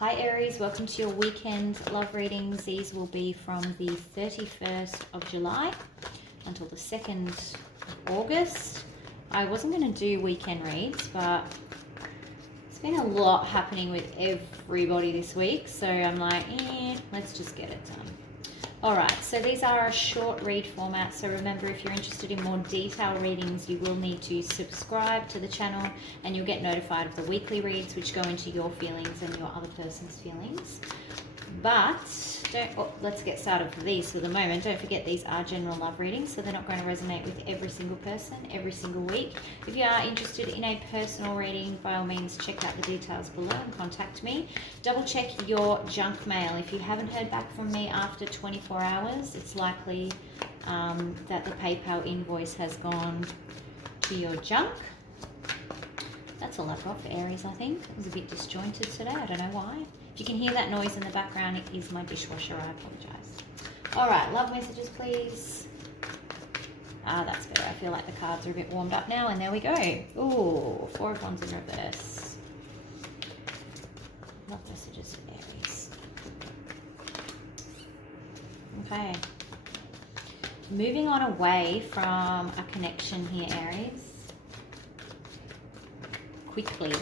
Hi Aries, welcome to your weekend love readings. These will be from the 31st of July until the 2nd of August. I wasn't going to do weekend reads, but there's been a lot happening with everybody this week, so I'm like, let's just get it done. Alright, so these are a short read format, so remember, if you're interested in more detailed readings, you will need to subscribe to the channel and you'll get notified of the weekly reads, which go into your feelings and your other person's feelings. But let's get started for these for the moment. Don't forget, these are general love readings, so they're not going to resonate with every single person every single week. If you are interested in a personal reading, by all means check out the details below and contact me. Double check your junk mail. If you haven't heard back from me after 24 hours, it's likely that the PayPal invoice has gone to your junk. That's all I've got for Aries, I think. It was a bit disjointed today, I don't know why. If you can hear that noise in the background, it is my dishwasher, I apologise. Alright, love messages please. That's better. I feel like the cards are a bit warmed up now, and there we go. Ooh, 4 of Wands in reverse. Love messages for Aries. Okay. Moving on away from a connection here, Aries. Quickly.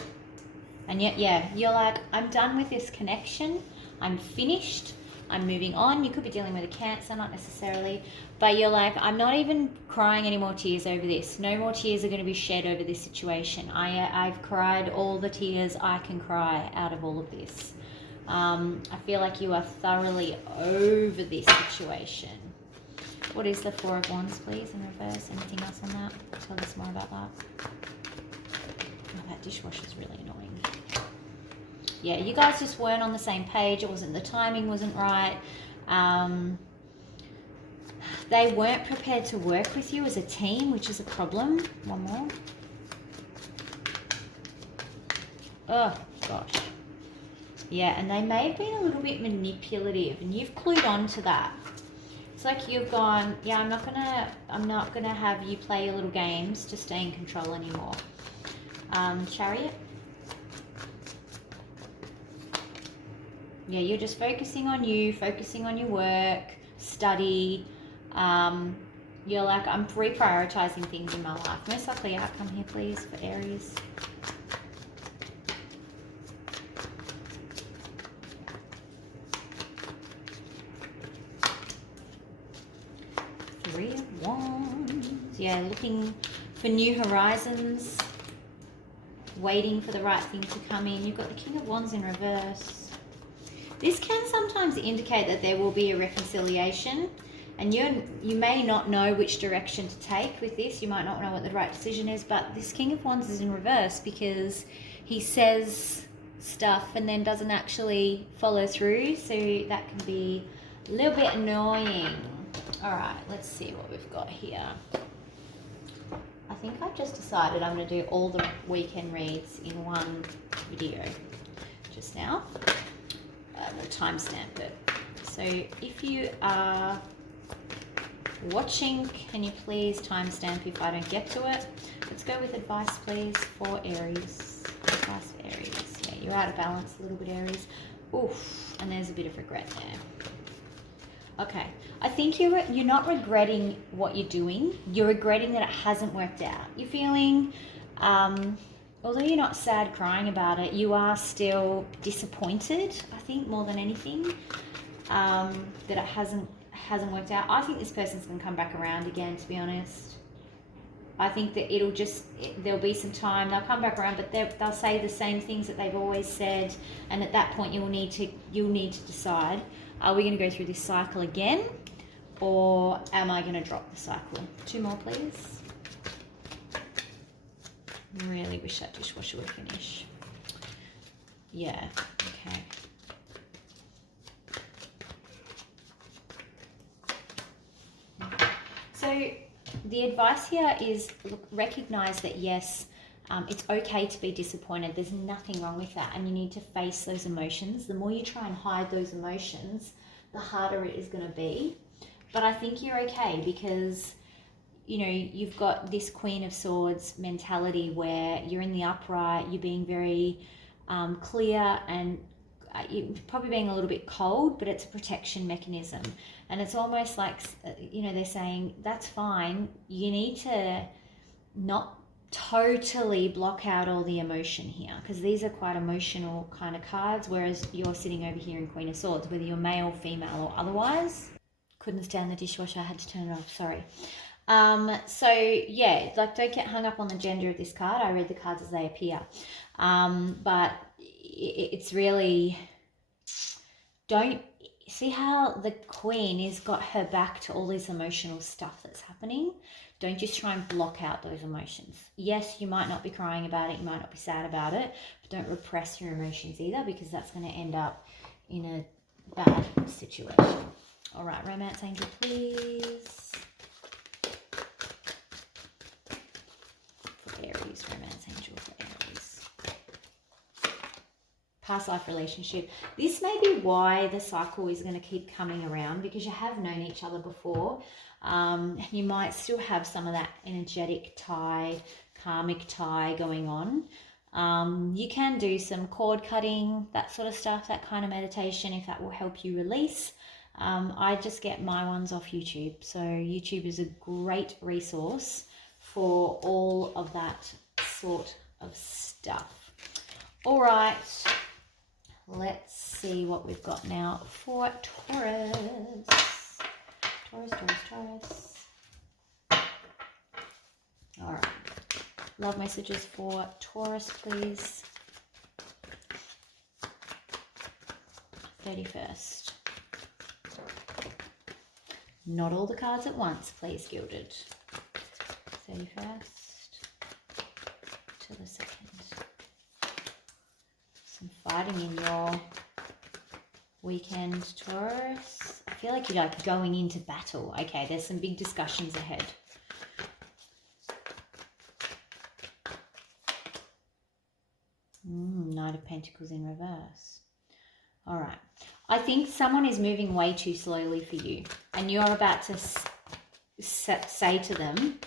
And yet, yeah, you're like, I'm done with this connection. I'm finished. I'm moving on. You could be dealing with a Cancer, not necessarily. But you're like, I'm not even crying any more tears over this. No more tears are going to be shed over this situation. I've cried all the tears I can cry out of all of this. I feel like you are thoroughly over this situation. What is the 4 of Wands, please, in reverse? Anything else on that? Tell us more about that. Oh, that dishwasher's really annoying. Yeah, you guys just weren't on the same page. It wasn't, the timing wasn't right. They weren't prepared to work with you as a team, which is a problem. One more. Oh, gosh. Yeah, and they may have been a little bit manipulative, and you've clued on to that. It's like you've gone, yeah, I'm not gonna have you play your little games to stay in control anymore. Chariot. Yeah, you're just focusing on you, focusing on your work, study. You're like, I'm reprioritizing things in my life. Most likely outcome here, please, for Aries. Three of Wands. Yeah, looking for new horizons, waiting for the right thing to come in. You've got the King of Wands in reverse. This can sometimes indicate that there will be a reconciliation, and you may not know which direction to take with this. You might not know what the right decision is, but this King of Wands is in reverse because he says stuff and then doesn't actually follow through, so that can be a little bit annoying. All right, let's see what we've got here. I think I've just decided I'm going to do all the weekend reads in one video just now. We'll timestamp it. So if you are watching, can you please timestamp if I don't get to it? Let's go with advice, please, for Aries. Advice for Aries. Yeah, you're out of balance a little bit, Aries. Oof, and there's a bit of regret there. Okay, I think you're not regretting what you're doing. You're regretting that it hasn't worked out. You're feeling, although you're not sad crying about it, you are still disappointed, I think, more than anything, that it hasn't worked out. I think this person's going to come back around again, to be honest. I think that there'll be some time, they'll come back around, but they'll say the same things that they've always said, and at that point you'll need to decide, are we going to go through this cycle again, or am I going to drop the cycle? 2 more, please. Really wish that dishwasher would finish. Yeah, okay. So the advice here is, look, recognize that yes, it's okay to be disappointed. There's nothing wrong with that, and you need to face those emotions. The more you try and hide those emotions, the harder it is going to be. But I think you're okay because, you know, you've got this Queen of Swords mentality where you're in the upright, you're being very clear, and you're probably being a little bit cold, but it's a protection mechanism. And it's almost like, you know, they're saying, that's fine. You need to not totally block out all the emotion here, because these are quite emotional kind of cards, whereas you're sitting over here in Queen of Swords, whether you're male, female, or otherwise. Couldn't stand the dishwasher, I had to turn it off, sorry. So yeah, like, don't get hung up on the gender of this card. I read the cards as they appear. But it's really, don't see how the Queen has got her back to all this emotional stuff that's happening. Don't just try and block out those emotions. Yes, you might not be crying about it, you might not be sad about it, but don't repress your emotions either, because that's going to end up in a bad situation. All right, Romance Angel, please. For Aries, Romance Angel for Aries. Past life relationship. This may be why the cycle is going to keep coming around, because you have known each other before. You might still have some of that energetic tie, karmic tie going on. You can do some cord cutting, that sort of stuff, that kind of meditation, if that will help you release. I just get my ones off YouTube. So YouTube is a great resource for all of that sort of stuff. All right. Let's see what we've got now for Taurus. Taurus. All right. Love messages for Taurus, please. 31st. Not all the cards at once, please, Gilded. 31st to the 2nd. Some fighting in your weekend, Taurus. I feel like you're like going into battle. Okay, there's some big discussions ahead. Knight of Pentacles in reverse. All right. I think someone is moving way too slowly for you, and you're about to say to them,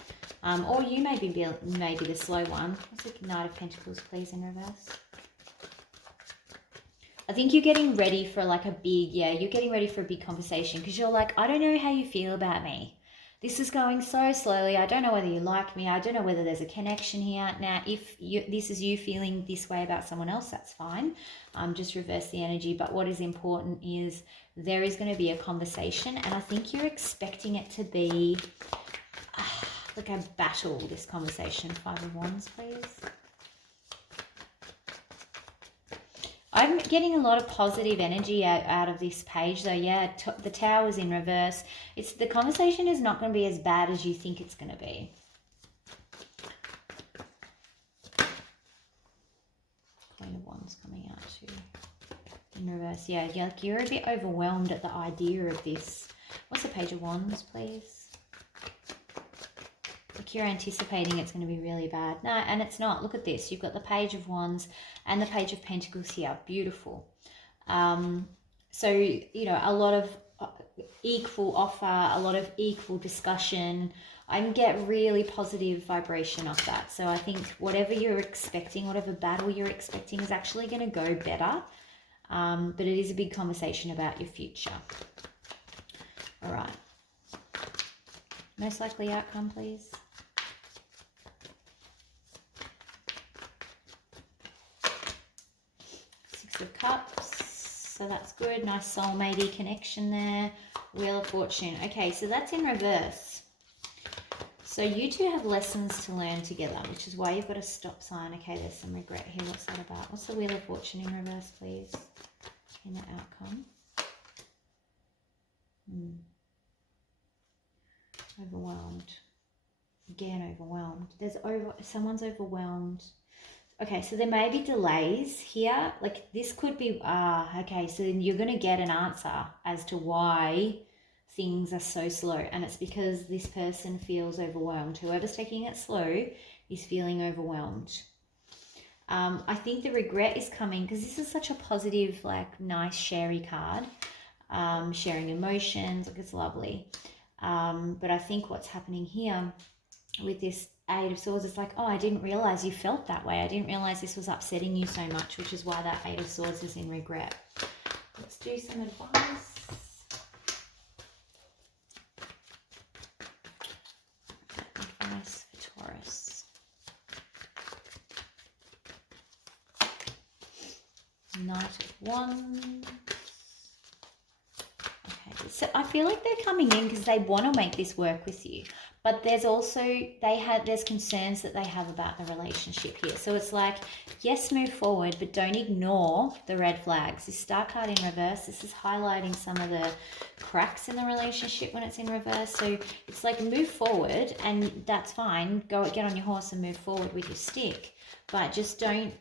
or you may be the slow one. What's the Knight of Pentacles, please, in reverse? I think you're getting ready for like a big, you're getting ready for a big conversation, because you're like, I don't know how you feel about me. This is going so slowly. I don't know whether you like me. I don't know whether there's a connection here. Now, if this is you feeling this way about someone else, that's fine. Just reverse the energy. But what is important is there is going to be a conversation, and I think you're expecting it to be like a battle, this conversation. 5 of Wands, please. I'm getting a lot of positive energy out of this page, though. Yeah, the Tower's in reverse. The conversation is not going to be as bad as you think it's going to be. Queen of Wands coming out too. In reverse. Yeah, like you're a bit overwhelmed at the idea of this. What's the Page of Wands, please? Like you're anticipating it's going to be really bad. No, and it's not. Look at this. You've got the Page of Wands and the Page of Pentacles here. Beautiful. So, you know, a lot of equal offer, a lot of equal discussion. I can get really positive vibration off that. So I think whatever you're expecting, whatever battle you're expecting is actually going to go better. But it is a big conversation about your future. All right. Most likely outcome, please. Six of Cups. So that's good. Nice soulmate-y connection there. Wheel of Fortune. Okay, so that's in reverse. So you two have lessons to learn together, which is why you've got a stop sign. Okay, there's some regret here. What's that about? What's the Wheel of Fortune in reverse, please? In the outcome. Overwhelmed. Again, overwhelmed. Someone's overwhelmed. Okay, so there may be delays here. Like this could be, okay, so you're going to get an answer as to why things are so slow. And it's because this person feels overwhelmed. Whoever's taking it slow is feeling overwhelmed. I think the regret is coming because this is such a positive, like nice, sharey card. Sharing emotions, like it's lovely. But I think what's happening here with this Eight of Swords, it's like, oh, I didn't realize you felt that way. I didn't realize this was upsetting you so much, which is why that Eight of Swords is in regret. Let's do some advice. Advice for Taurus. Knight of Wands. Okay, so I feel like they're coming in because they want to make this work with you. But there's also, there's concerns that they have about the relationship here. So it's like, yes, move forward, but don't ignore the red flags. This star card in reverse, this is highlighting some of the cracks in the relationship when it's in reverse. So it's like, move forward, and that's fine. Go get on your horse and move forward with your stick. But just don't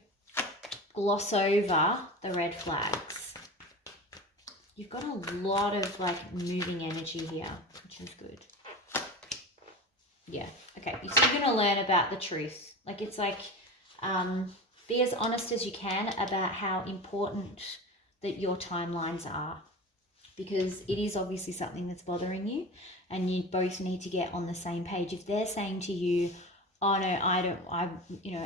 gloss over the red flags. You've got a lot of like moving energy here, which is good. Yeah, okay, so you're going to learn about the truth. Like, it's like, be as honest as you can about how important that your timelines are, because it is obviously something that's bothering you, and you both need to get on the same page. If they're saying to you, oh no,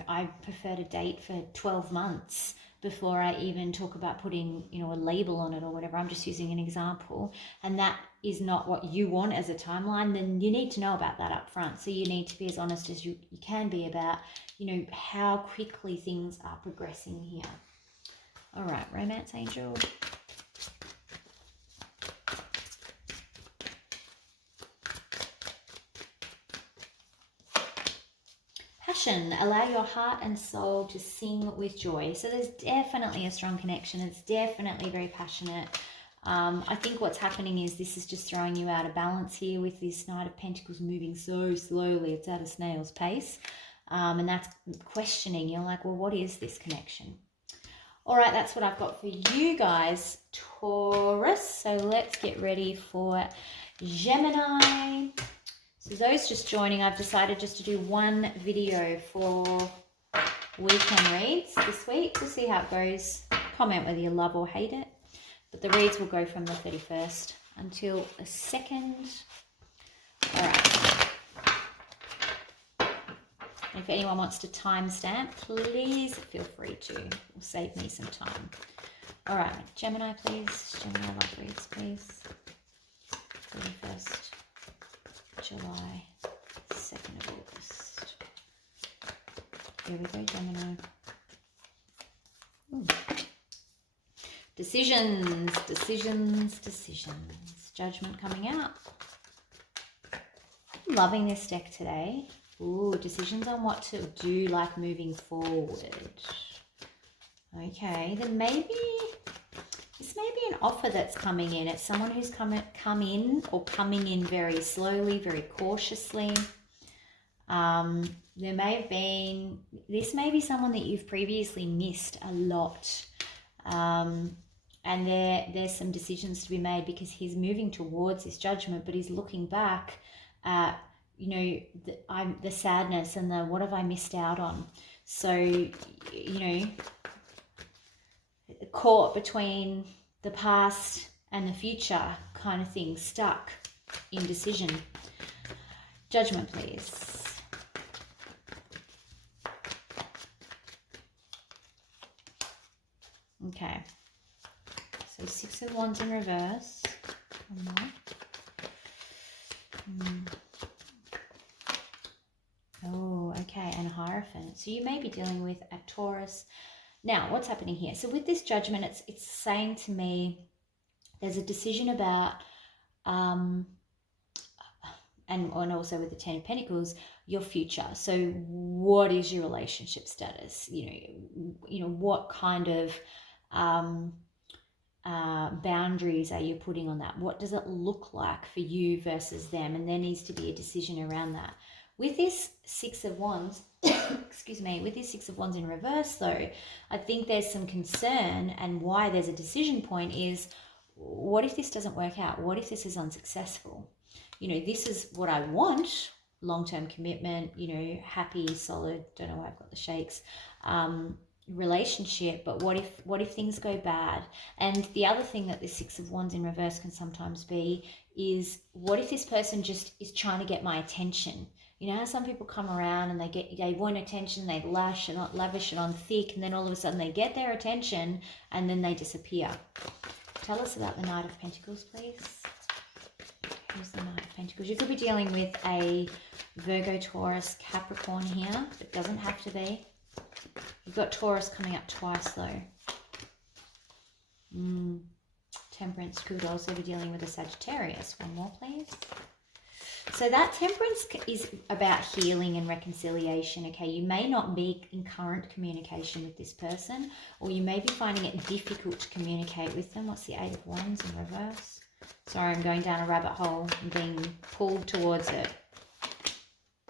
I prefer to date for 12 months before I even talk about putting, a label on it or whatever. I'm just using an example. And that is not what you want as a timeline, then you need to know about that up front. So you need to be as honest as you can be about, how quickly things are progressing here. All right, Romance Angel. Passion, allow your heart and soul to sing with joy. So there's definitely a strong connection. It's definitely very passionate. I think what's happening is this is just throwing you out of balance here with this Knight of Pentacles moving so slowly. It's at a snail's pace. And that's questioning. You're like, well, what is this connection? All right, that's what I've got for you guys, Taurus. So let's get ready for Gemini. So those just joining, I've decided just to do one video for weekend reads this week. We'll see how it goes. Comment whether you love or hate it. But the reads will go from the 31st until the 2nd. All right. If anyone wants to timestamp, please feel free to. It will save me some time. All right, Gemini, please. Gemini love reads, please. 31st July, 2nd of August. Here we go, Gemini. Ooh. Decisions, decisions, decisions. Judgment coming out. I'm loving this deck today. Ooh, decisions on what to do, like moving forward. Okay, then maybe this may be an offer that's coming in. It's someone who's come in very slowly, very cautiously. There may have been, this may be someone that you've previously missed a lot. And there's some decisions to be made because he's moving towards this judgment, but he's looking back at, the sadness and the what have I missed out on. So, caught between the past and the future kind of thing, stuck, indecision. Judgment, please. Okay. So 6 of Wands in reverse. Oh, okay, and a Hierophant. So you may be dealing with a Taurus. Now, what's happening here? So with this judgment, it's saying to me, there's a decision about, and also with the 10 of Pentacles, your future. So what is your relationship status? What kind of boundaries are you putting on that? What does it look like for you versus them? And there needs to be a decision around that. With this 6 of Wands, excuse me, with this 6 of Wands in reverse though, I think there's some concern, and why there's a decision point is, what if this doesn't work out? What if this is unsuccessful? This is what I want, long-term commitment, happy, solid, don't know why I've got the shakes, relationship, but what if things go bad? And the other thing that the 6 of Wands in reverse can sometimes be is, what if this person just is trying to get my attention? How some people come around and they want attention, they lavish it on thick, and then all of a sudden they get their attention and then they disappear. Tell us about the Knight of Pentacles, please. Who's the Knight of Pentacles? You could be dealing with a Virgo, Taurus, Capricorn here. It doesn't have to be. You've got Taurus coming up twice, though. Temperance could also be dealing with a Sagittarius. One more, please. So that Temperance is about healing and reconciliation, okay? You may not be in current communication with this person, or you may be finding it difficult to communicate with them. What's the Eight of Wands in reverse? Sorry, I'm going down a rabbit hole and being pulled towards it.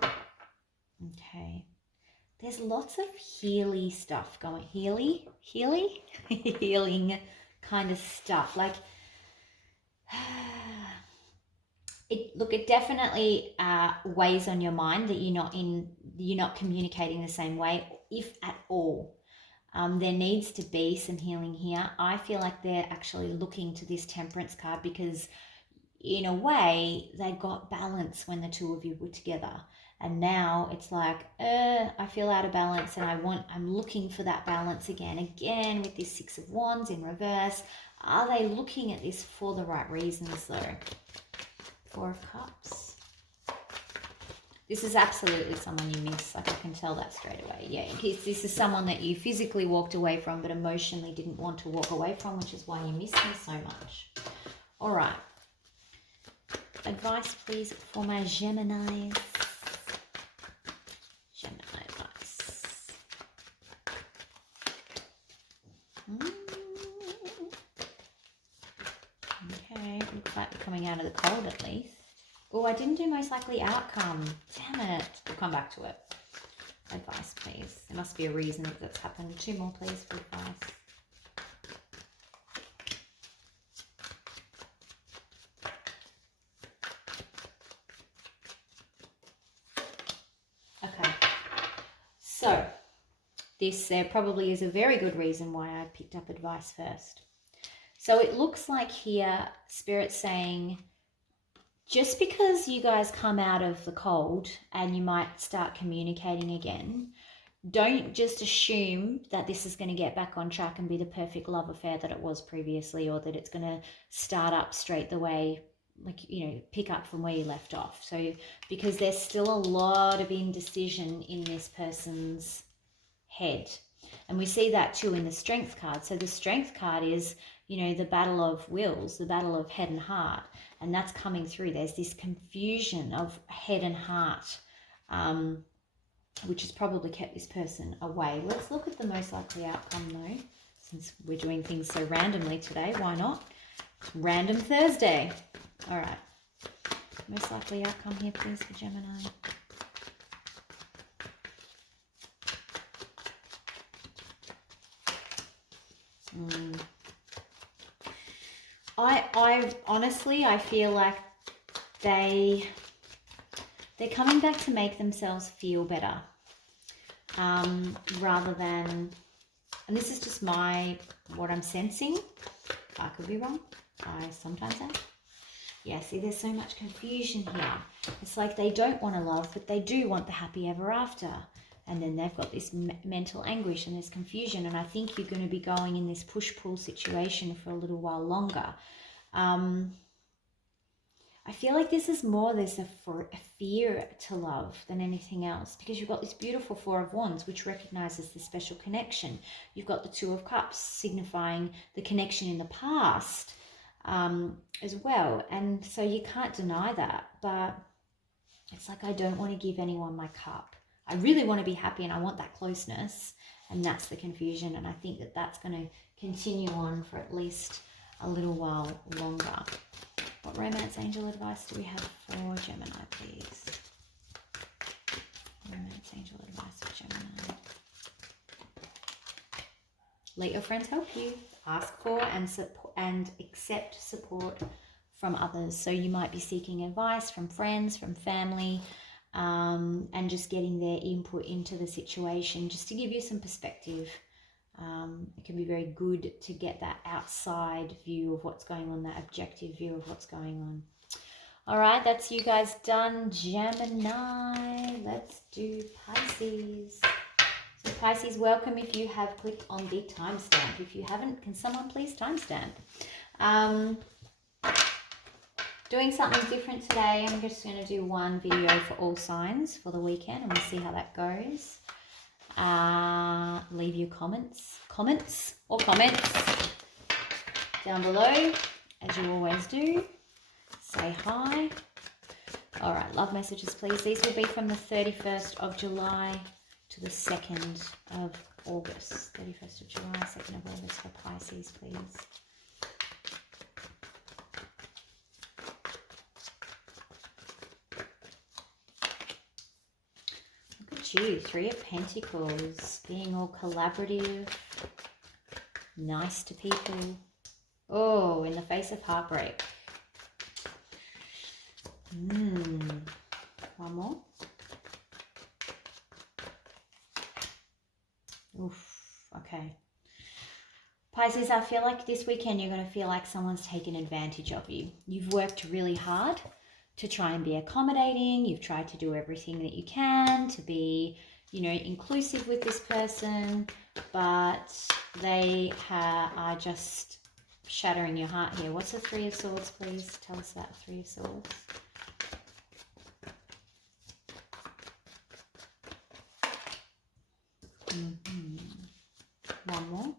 Okay. There's lots of healy stuff going. Healing kind of stuff. Like, it definitely weighs on your mind that you're not communicating the same way, if at all. There needs to be some healing here. I feel like they're actually looking to this Temperance card because in a way they got balance when the two of you were together. And now it's like, I feel out of balance and I'm looking for that balance again with this Six of Wands in reverse. Are they looking at this for the right reasons though? Four of Cups. This is absolutely someone you miss. Like, I can tell that straight away. Yeah, this is someone that you physically walked away from but emotionally didn't want to walk away from, which is why you miss me so much. All right. Advice, please, for my Geminis. Gemini advice. Okay, looks like we're coming out of the cold at least. Oh, I didn't do most likely outcome. Damn it. We'll come back to it. Advice, please. There must be a reason that that's happened. Two more, please, for advice. Okay. So, there probably is a very good reason why I picked up advice first. So it looks like here, Spirit's saying, just because you guys come out of the cold and you might start communicating again, don't just assume that this is going to get back on track and be the perfect love affair that it was previously, or that it's going to start up straight the way, like, pick up from where you left off. So, because there's still a lot of indecision in this person's head. And we see that too in the Strength card. So the Strength card is, the battle of wills, the battle of head and heart. And that's coming through. There's this confusion of head and heart, which has probably kept this person away. Let's look at the most likely outcome though, since we're doing things so randomly today. Why not? Random Thursday. All right. Most likely outcome here, please, for Gemini. I honestly, I feel like they're coming back to make themselves feel better, rather than, and this is just what I'm sensing. I could be wrong. I sometimes am. Yeah, see, there's so much confusion here. It's like they don't want to love, but they do want the happy ever after. And then they've got this mental anguish and this confusion. And I think you're going to be going in this push-pull situation for a little while longer. I feel like this is more, there's a fear to love than anything else. Because you've got this beautiful Four of Wands, which recognizes the special connection. You've got the Two of Cups, signifying the connection in the past as well. And so you can't deny that. But it's like, I don't want to give anyone my cup. I really want to be happy and I want that closeness, and that's the confusion. And I think that that's going to continue on for at least a little while longer. What romance angel advice do we have for Gemini, please? Romance angel advice for Gemini. Let your friends help you. Ask for and accept support from others. So you might be seeking advice from friends, from family, and just getting their input into the situation, just to give you some perspective. It can be very good to get that outside view of what's going on, that objective view of what's going on. All right, that's you guys done. Gemini, let's do Pisces. So Pisces, welcome if you have clicked on the timestamp. If you haven't, can someone please timestamp? Doing something different today. I'm just going to do one video for all signs for the weekend and we'll see how that goes. Leave your comments down below, as you always do. Say hi. All right, love messages, please. These will be from the 31st of July to the 2nd of August. 31st of July, 2nd of August for Pisces, please. You, Three of Pentacles, being all collaborative, nice to people. Oh, in the face of heartbreak. One more. Oof, okay. Pisces, I feel like this weekend you're going to feel like someone's taken advantage of you. You've worked really hard to try and be accommodating. You've tried to do everything that you can to be, you know, inclusive with this person, but they are just shattering your heart here. What's the Three of Swords, please? Tell us about the Three of Swords. One more.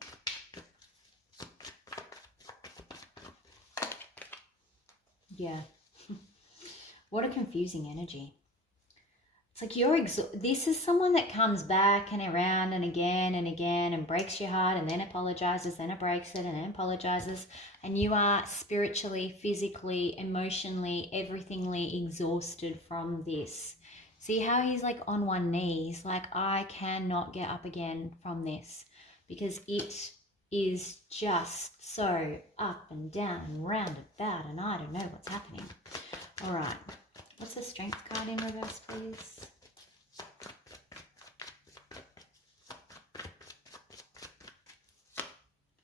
Yeah. What a confusing energy. It's like you're this is someone that comes back and around and again and breaks your heart and then apologizes, then it breaks it and then apologizes. And you are spiritually, physically, emotionally, everythingly exhausted from this. See how he's like on one knee? He's like, I cannot get up again from this because it is just so up and down and round about and I don't know what's happening. All right. What's the Strength card in reverse, please?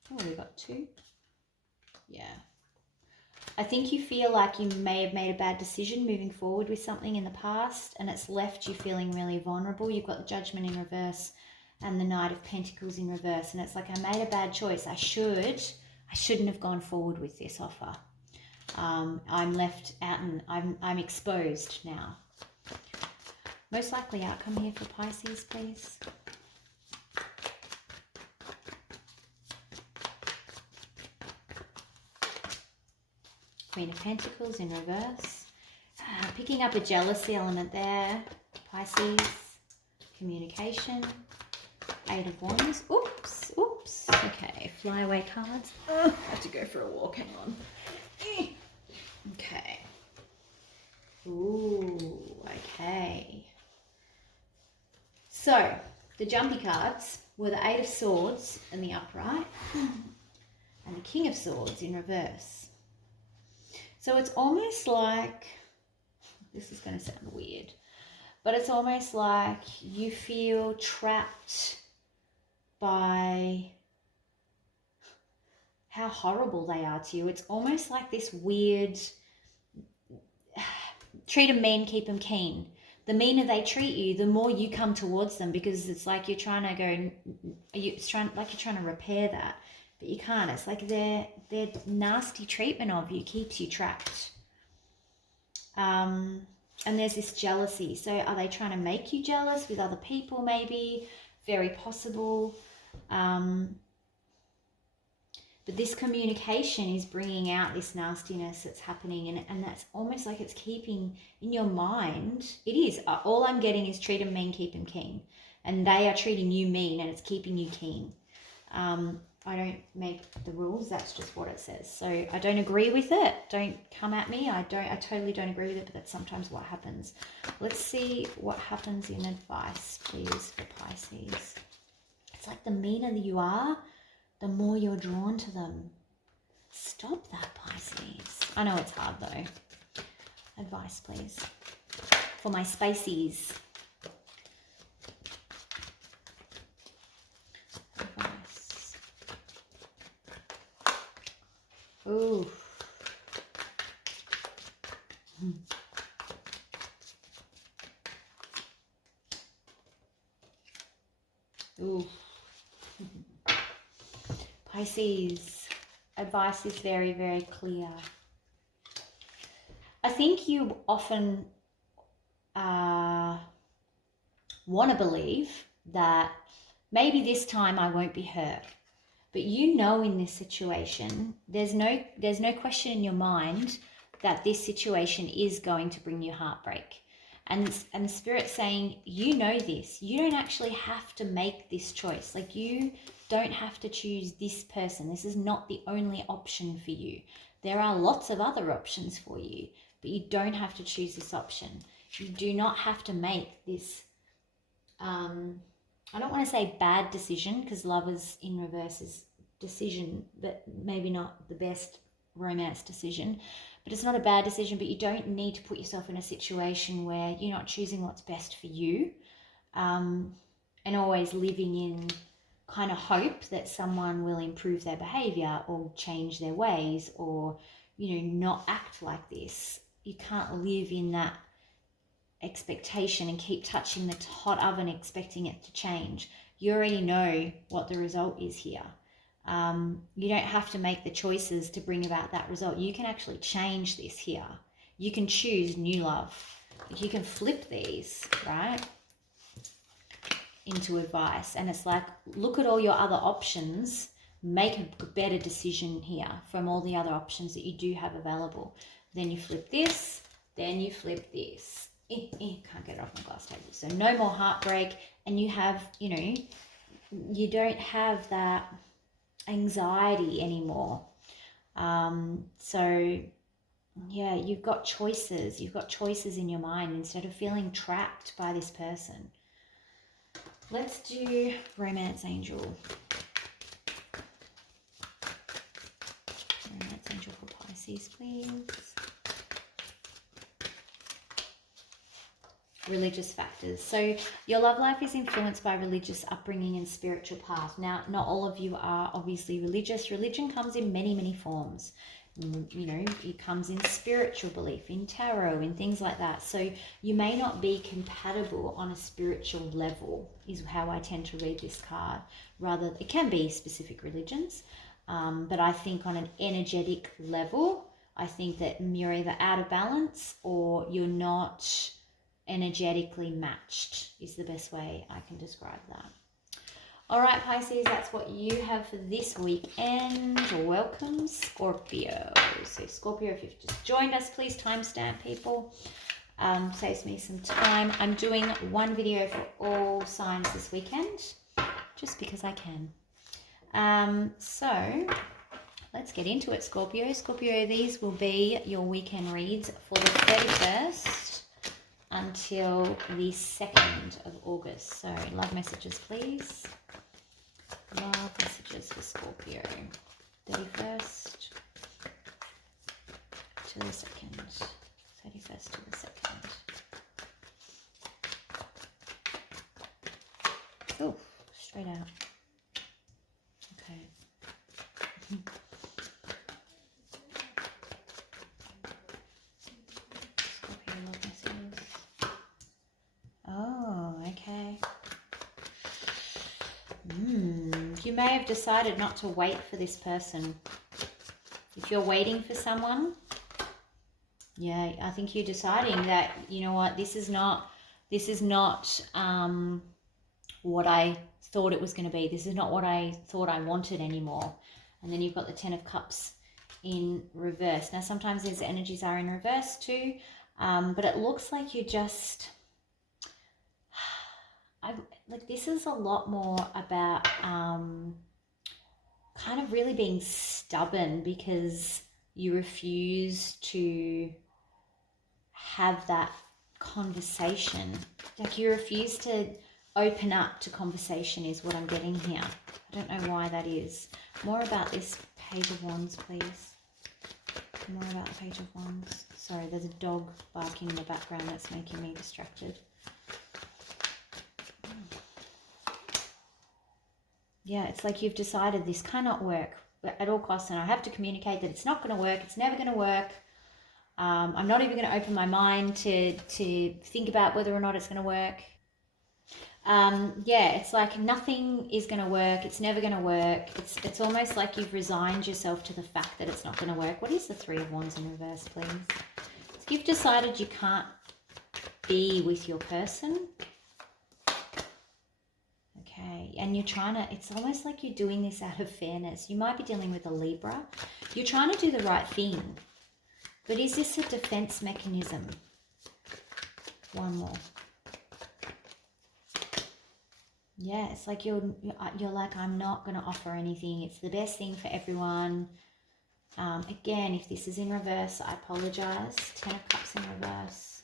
Oh, we got two. Yeah. I think you feel like you may have made a bad decision moving forward with something in the past and it's left you feeling really vulnerable. You've got the Judgment in reverse and the Knight of Pentacles in reverse. And it's like, I made a bad choice. I shouldn't have gone forward with this offer. I'm left out and I'm exposed now. Most likely outcome here for Pisces, please. Queen of Pentacles in reverse. Picking up a jealousy element there. Pisces. Communication. Eight of Wands. Oops, oops. Okay, flyaway cards. I have to go for a walk, hang on. Okay. Ooh, okay. So, the jumpy cards were the Eight of Swords in the upright and the King of Swords in reverse. So it's almost like, this is going to sound weird, but it's almost like you feel trapped by how horrible they are to you. It's almost like this weird, treat them mean, keep them keen. The meaner they treat you, the more you come towards them because it's like you're trying to go, you're trying to repair that, but you can't. It's like their nasty treatment of you keeps you trapped. And there's this jealousy. So are they trying to make you jealous with other people maybe? Very possible. But this communication is bringing out this nastiness that's happening, and that's almost like it's keeping in your mind. It is. All I'm getting is treat them mean, keep them keen. And they are treating you mean, and it's keeping you keen. I don't make the rules. That's just what it says. So I don't agree with it. Don't come at me. I totally don't agree with it, but that's sometimes what happens. Let's see what happens in advice, please, for Pisces. It's like the meaner you are, the more you're drawn to them. Stop that, Pisces. I know it's hard though. Advice, please. For my Spaceys. Advice. Ooh. Ooh. Pisces, advice is very, very clear. I think you often want to believe that maybe this time I won't be hurt. But you know, in this situation, there's no question in your mind that this situation is going to bring you heartbreak. And Spirit's saying, you know this. You don't actually have to make this choice. Like, you don't have to choose this person. This is not the only option for you. There are lots of other options for you, but you don't have to choose this option. You do not have to make this, I don't want to say bad decision, because Lovers in reverse is decision, but maybe not the best romance decision. But it's not a bad decision, but you don't need to put yourself in a situation where you're not choosing what's best for you, and always living in kind of hope that someone will improve their behavior or change their ways, or, you know, not act like this. You can't live in that expectation and keep touching the hot oven expecting it to change. You already know what the result is here. You don't have to make the choices to bring about that result. You can actually change this here. You can choose new love. You can flip these, right, into advice. And it's like, look at all your other options. Make a better decision here from all the other options that you do have available. Then you flip this, then you flip this. Can't get it off my glass table. So no more heartbreak. And you have, you know, you don't have that anxiety anymore. So yeah, you've got choices. You've got choices in your mind instead of feeling trapped by this person. Let's do Romance Angel. Romance Angel for Pisces, please. Religious factors. So your love life is influenced by religious upbringing and spiritual path. Now, not all of you are obviously religious. Religion comes in many, many forms. You know, it comes in spiritual belief, in tarot, in things like that. So you may not be compatible on a spiritual level, is how I tend to read this card. Rather, it can be specific religions, but I think on an energetic level, I think that you're either out of balance or you're not energetically matched, is the best way I can describe that. All right, Pisces, that's what you have for this weekend. Welcome, Scorpio. So Scorpio, if you've just joined us, please timestamp, people. Saves me some time. I'm doing one video for all signs this weekend, just because I can. So let's get into it, Scorpio. Scorpio, these will be your weekend reads for the 31st until the 2nd of August. So love messages, please. Love messages for Scorpio. 31st to the 2nd. 31st to the 2nd. Oh, straight out. Okay. Scorpio, love messages. Oh, okay. You may have decided not to wait for this person. If you're waiting for someone, yeah, I think you're deciding that, you know what, this is not what I thought it was going to be. This is not what I thought I wanted anymore. And then you've got the 10 of Cups in reverse. Now, sometimes these energies are in reverse too, but it looks like you're just... like this is a lot more about kind of really being stubborn because you refuse to have that conversation. Like you refuse to open up to conversation is what I'm getting here. I don't know why that is. More about this Page of Wands, please. More about the Page of Wands. Sorry, there's a dog barking in the background that's making me distracted. Yeah, it's like you've decided this cannot work at all costs, and I have to communicate that it's not going to work. It's never going to work. I'm not even going to open my mind to think about whether or not it's going to work. Yeah, it's like nothing is going to work. It's never going to work. It's almost like you've resigned yourself to the fact that it's not going to work. What is the Three of Wands in reverse, please? So you've decided you can't be with your person. Okay, and you're trying to, it's almost like you're doing this out of fairness. You might be dealing with a Libra. You're trying to do the right thing. But is this a defense mechanism? One more. Yeah, it's like you're like, I'm not going to offer anything. It's the best thing for everyone. Again, if this is in reverse, I apologize. 10 of Cups in reverse.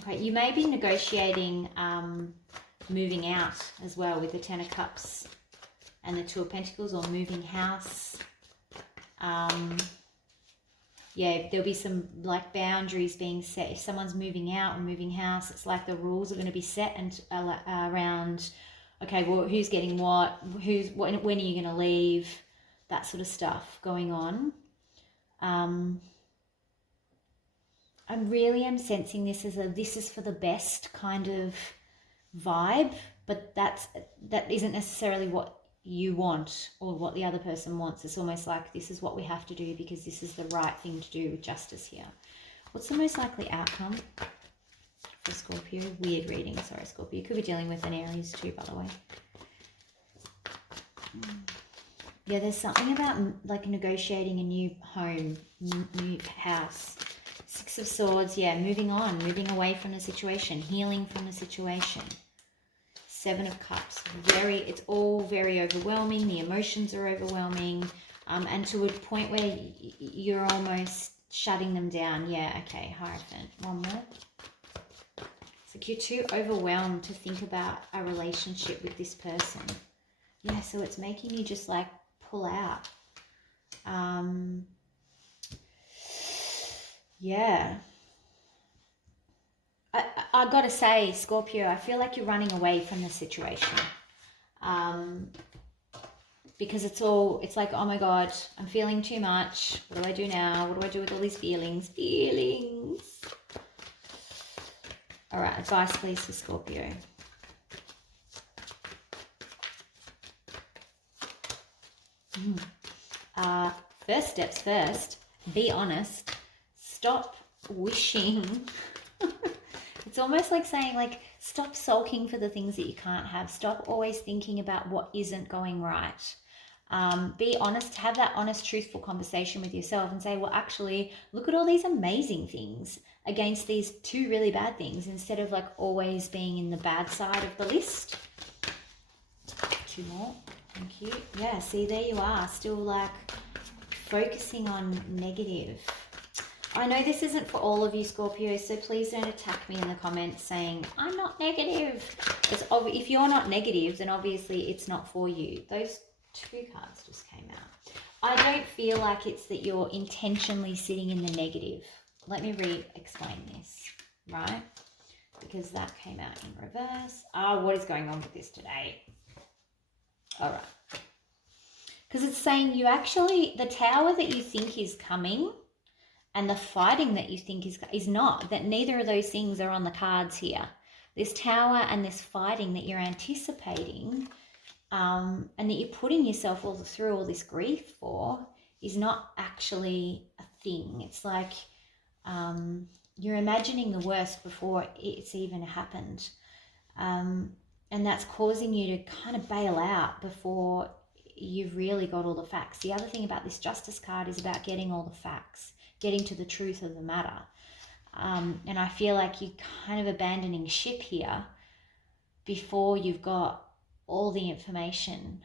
Okay, you may be negotiating moving out as well with the 10 of Cups and the 2 of Pentacles, or moving house. Yeah, there'll be some like boundaries being set. If someone's moving out or moving house, it's like the rules are going to be set and around, okay, well, who's getting what, when are you going to leave, that sort of stuff going on. I really am sensing this as this is for the best kind of vibe, but that isn't necessarily what you want or what the other person wants. It's almost like this is what we have to do because this is the right thing to do with justice here. What's the most likely outcome for Scorpio? Weird reading, sorry Scorpio. You could be dealing with an Aries too, by the way. Yeah, there's something about like negotiating a new home, new house. 6 of Swords, yeah, moving on, moving away from the situation, healing from the situation. 7 of Cups, it's all very overwhelming. The emotions are overwhelming, and to a point where you're almost shutting them down. Yeah, okay, Hierophant. One more. It's like you're too overwhelmed to think about a relationship with this person. Yeah, so it's making you just like pull out. Yeah. I gotta say, Scorpio, I feel like you're running away from the situation. Because it's like, oh my God, I'm feeling too much. What do I do now? What do I do with all these feelings? All right, advice please for Scorpio. First steps first, be honest. Stop wishing. It's almost like saying, like, stop sulking for the things that you can't have. Stop always thinking about what isn't going right. Be honest, have that honest, truthful conversation with yourself and say, well, actually, look at all these amazing things against these 2 really bad things, instead of like always being in the bad side of the list. 2 more. Thank you. Yeah, see, there you are, still like focusing on negative. I know this isn't for all of you, Scorpio, so please don't attack me in the comments saying, I'm not negative. If you're not negative, then obviously it's not for you. Those 2 cards just came out. I don't feel like it's that you're intentionally sitting in the negative. Let me explain this, right? Because that came out in reverse. Oh, what is going on with this today? All right. Because it's saying you actually, the tower that you think is coming and the fighting that you think is not, that neither of those things are on the cards here. This tower and this fighting that you're anticipating, and that you're putting yourself through all this grief for, is not actually a thing. It's like you're imagining the worst before it's even happened. And that's causing you to kind of bail out before you've really got all the facts. The other thing about this Justice card is about getting all the facts, getting to the truth of the matter. And I feel like you're kind of abandoning ship here before you've got all the information.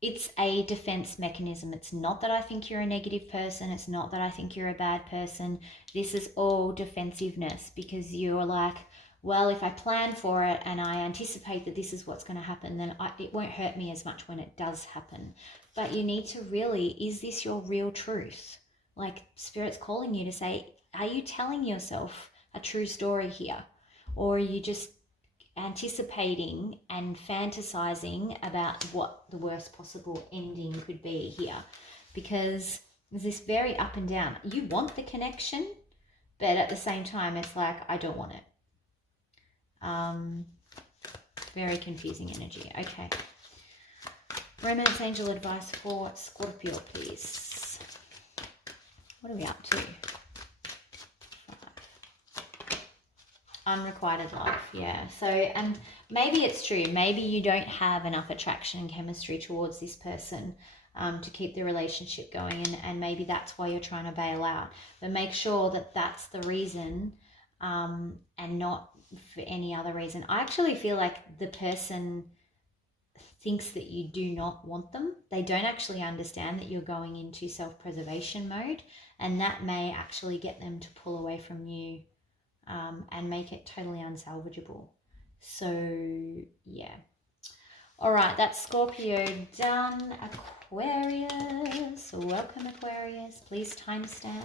It's a defense mechanism. It's not that I think you're a negative person. It's not that I think you're a bad person. This is all defensiveness, because you're like, well, if I plan for it and I anticipate that this is what's going to happen, then it won't hurt me as much when it does happen. But you need to really, is this your real truth? Like, Spirit's calling you to say, are you telling yourself a true story here? Or are you just anticipating and fantasizing about what the worst possible ending could be here? Because There's this very up and down. You want the connection, but at the same time, it's like, I don't want it. Very confusing energy. Okay. Romance angel advice for Scorpio, please. What are we up to? 5. Unrequited love. Yeah. So, and maybe it's true. Maybe you don't have enough attraction and chemistry towards this person to keep the relationship going. And maybe that's why you're trying to bail out. But make sure that that's the reason and not for any other reason. I actually feel like the person thinks that you do not want them. They don't actually understand that you're going into self-preservation mode, and that may actually get them to pull away from you and make it totally unsalvageable. So yeah. All right, that's Scorpio done. Aquarius, welcome Aquarius. Please timestamp.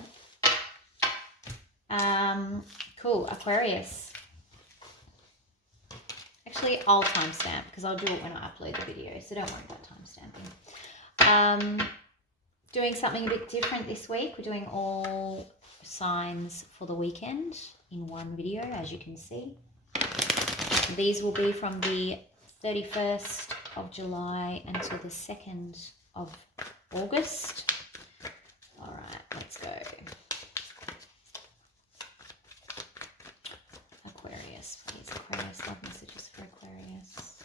Cool, Aquarius. Actually, I'll timestamp because I'll do it when I upload the video, so don't worry about timestamping. Doing something a bit different this week. We're doing all signs for the weekend in one video, as you can see. These will be from the 31st of July until the 2nd of August. All right, let's go. Aquarius, please. Aquarius, love messages for Aquarius.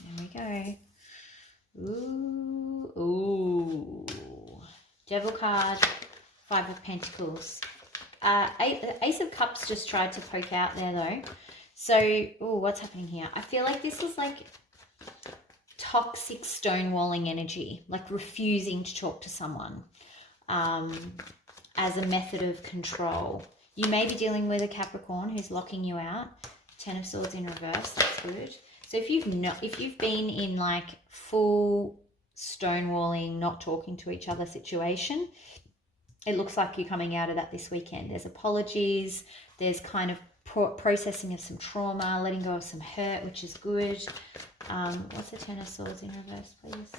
There we go. Ooh. Devil card, 5 of Pentacles. Ace of Cups just tried to poke out there though. So, what's happening here? I feel like this is like toxic stonewalling energy, like refusing to talk to someone as a method of control. You may be dealing with a Capricorn who's locking you out. 10 of Swords in reverse, that's good. So if you've been in like full stonewalling, not talking to each other situation, it looks like you're coming out of that this weekend. There's apologies, there's kind of processing of some trauma, letting go of some hurt, which is good. What's the 10 of Swords in reverse, please?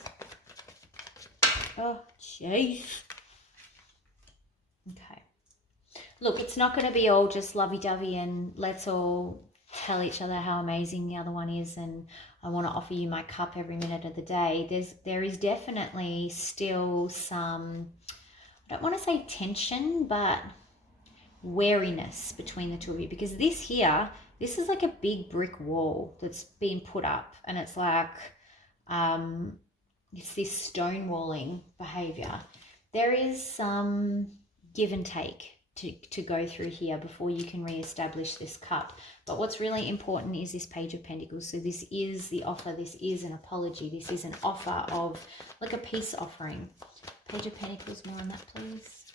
Oh, jeez. Okay. Look, it's not going to be all just lovey-dovey and let's all tell each other how amazing the other one is and I want to offer you my cup every minute of the day. There is definitely still some, I don't want to say tension, but wariness between the two of you, because this is like a big brick wall that's been put up, and it's like it's this stonewalling behavior. There is some give and take to go through here before you can reestablish this cup. But what's really important is this Page of Pentacles. So this is the offer, this is an apology, this is an offer of like a peace offering. Page of Pentacles, more on that please.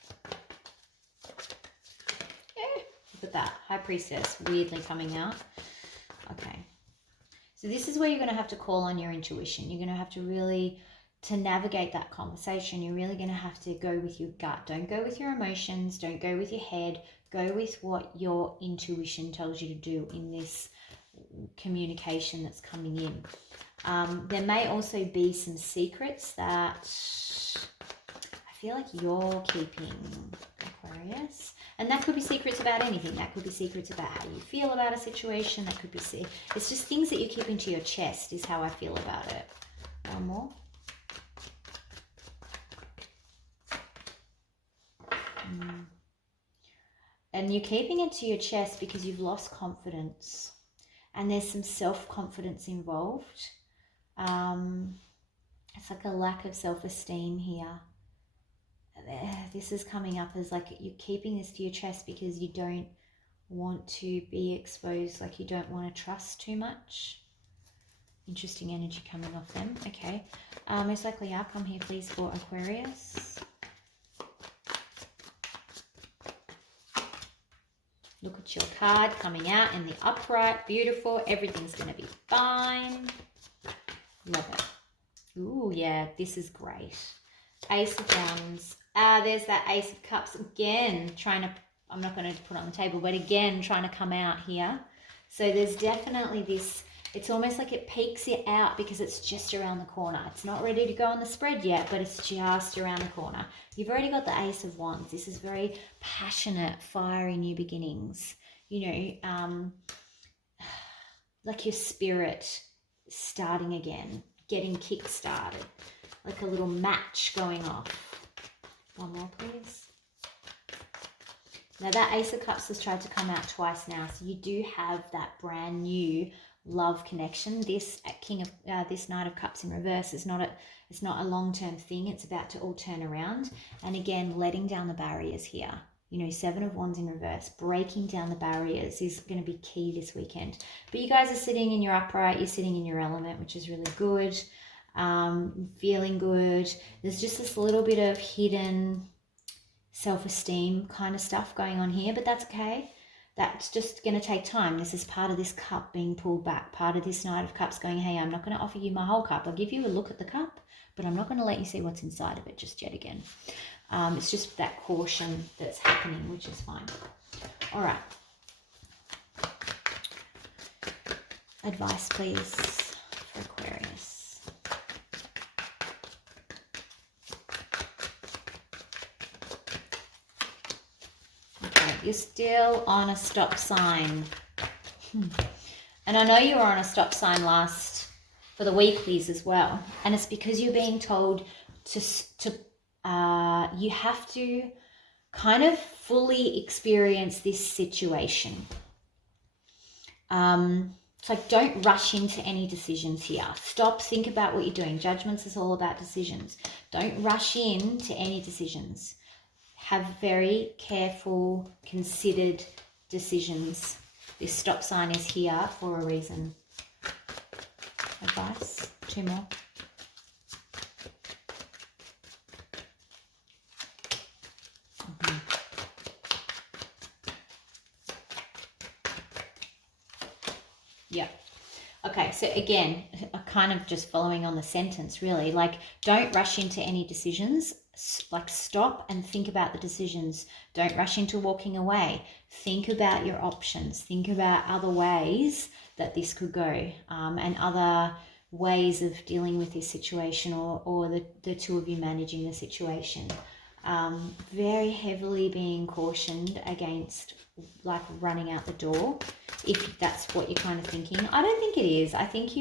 Look at that, High Priestess weirdly coming out. Okay, so this is where you're going to have to call on your intuition. You're going to have to really, to navigate that conversation, you're really going to have to go with your gut. Don't go with your emotions, don't go with your head, go with what your intuition tells you to do in this communication that's coming in. There may also be some secrets that I feel like you're keeping, Aquarius. And that could be secrets about anything. That could be secrets about how you feel about a situation. That could be, it's just things that you keep into your chest is how I feel about it. One more. And you're keeping it to your chest because you've lost confidence. And there's some self-confidence involved. It's like a lack of self-esteem here. This is coming up as like you're keeping this to your chest because you don't want to be exposed, like you don't want to trust too much. Interesting energy coming off them. Okay. Most likely outcome here, please, for Aquarius. Look at your card coming out in the upright. Beautiful. Everything's going to be fine. Love it. Ooh, yeah, this is great. Ace of Wands. There's that Ace of Cups again, trying to, I'm not going to put it on the table, but again, trying to come out here. So there's definitely this It's almost like it peeks you out because it's just around the corner. It's not ready to go on the spread yet, but it's just around the corner. You've already got the Ace of Wands. This is very passionate, fiery new beginnings. You know, like your spirit starting again, getting kick-started, like a little match going off. One more, please. Now that Ace of Cups has tried to come out twice now, so you do have that brand new love connection. This this Knight of Cups in reverse is not it's not a long-term thing. It's about to all turn around. And again, letting down the barriers here. You know, Seven of Wands in reverse, breaking down the barriers is going to be key this weekend. But you guys are sitting in your upright, you're sitting in your element, which is really good. Feeling good. There's just this little bit of hidden self-esteem kind of stuff going on here, but that's okay. That's just going to take time. This is part of this cup being pulled back, part of this Knight of Cups going, hey, I'm not going to offer you my whole cup. I'll give you a look at the cup, but I'm not going to let you see what's inside of it just yet again. It's just that caution that's happening, which is fine. All right. Advice, please, for Aquarius. Okay, you're still on a stop sign. And I know you were on a stop sign last for the weeklies as well. And it's because you're being told to you have to kind of fully experience this situation. It's like, don't rush into any decisions here. Stop, think about what you're doing. Judgments is all about decisions. Don't rush into any decisions. Have very careful, considered decisions. This stop sign is here for a reason. Advice, 2 more. Yeah. Okay, so again, kind of just following on the sentence, really, like, don't rush into any decisions. Like, stop and think about the decisions. Don't rush into walking away. Think about your options. Think about other ways that this could go, and other ways of dealing with this situation, or the two of you managing the situation. Very heavily being cautioned against, like, running out the door, if that's what you're kind of thinking. I don't think it is. I think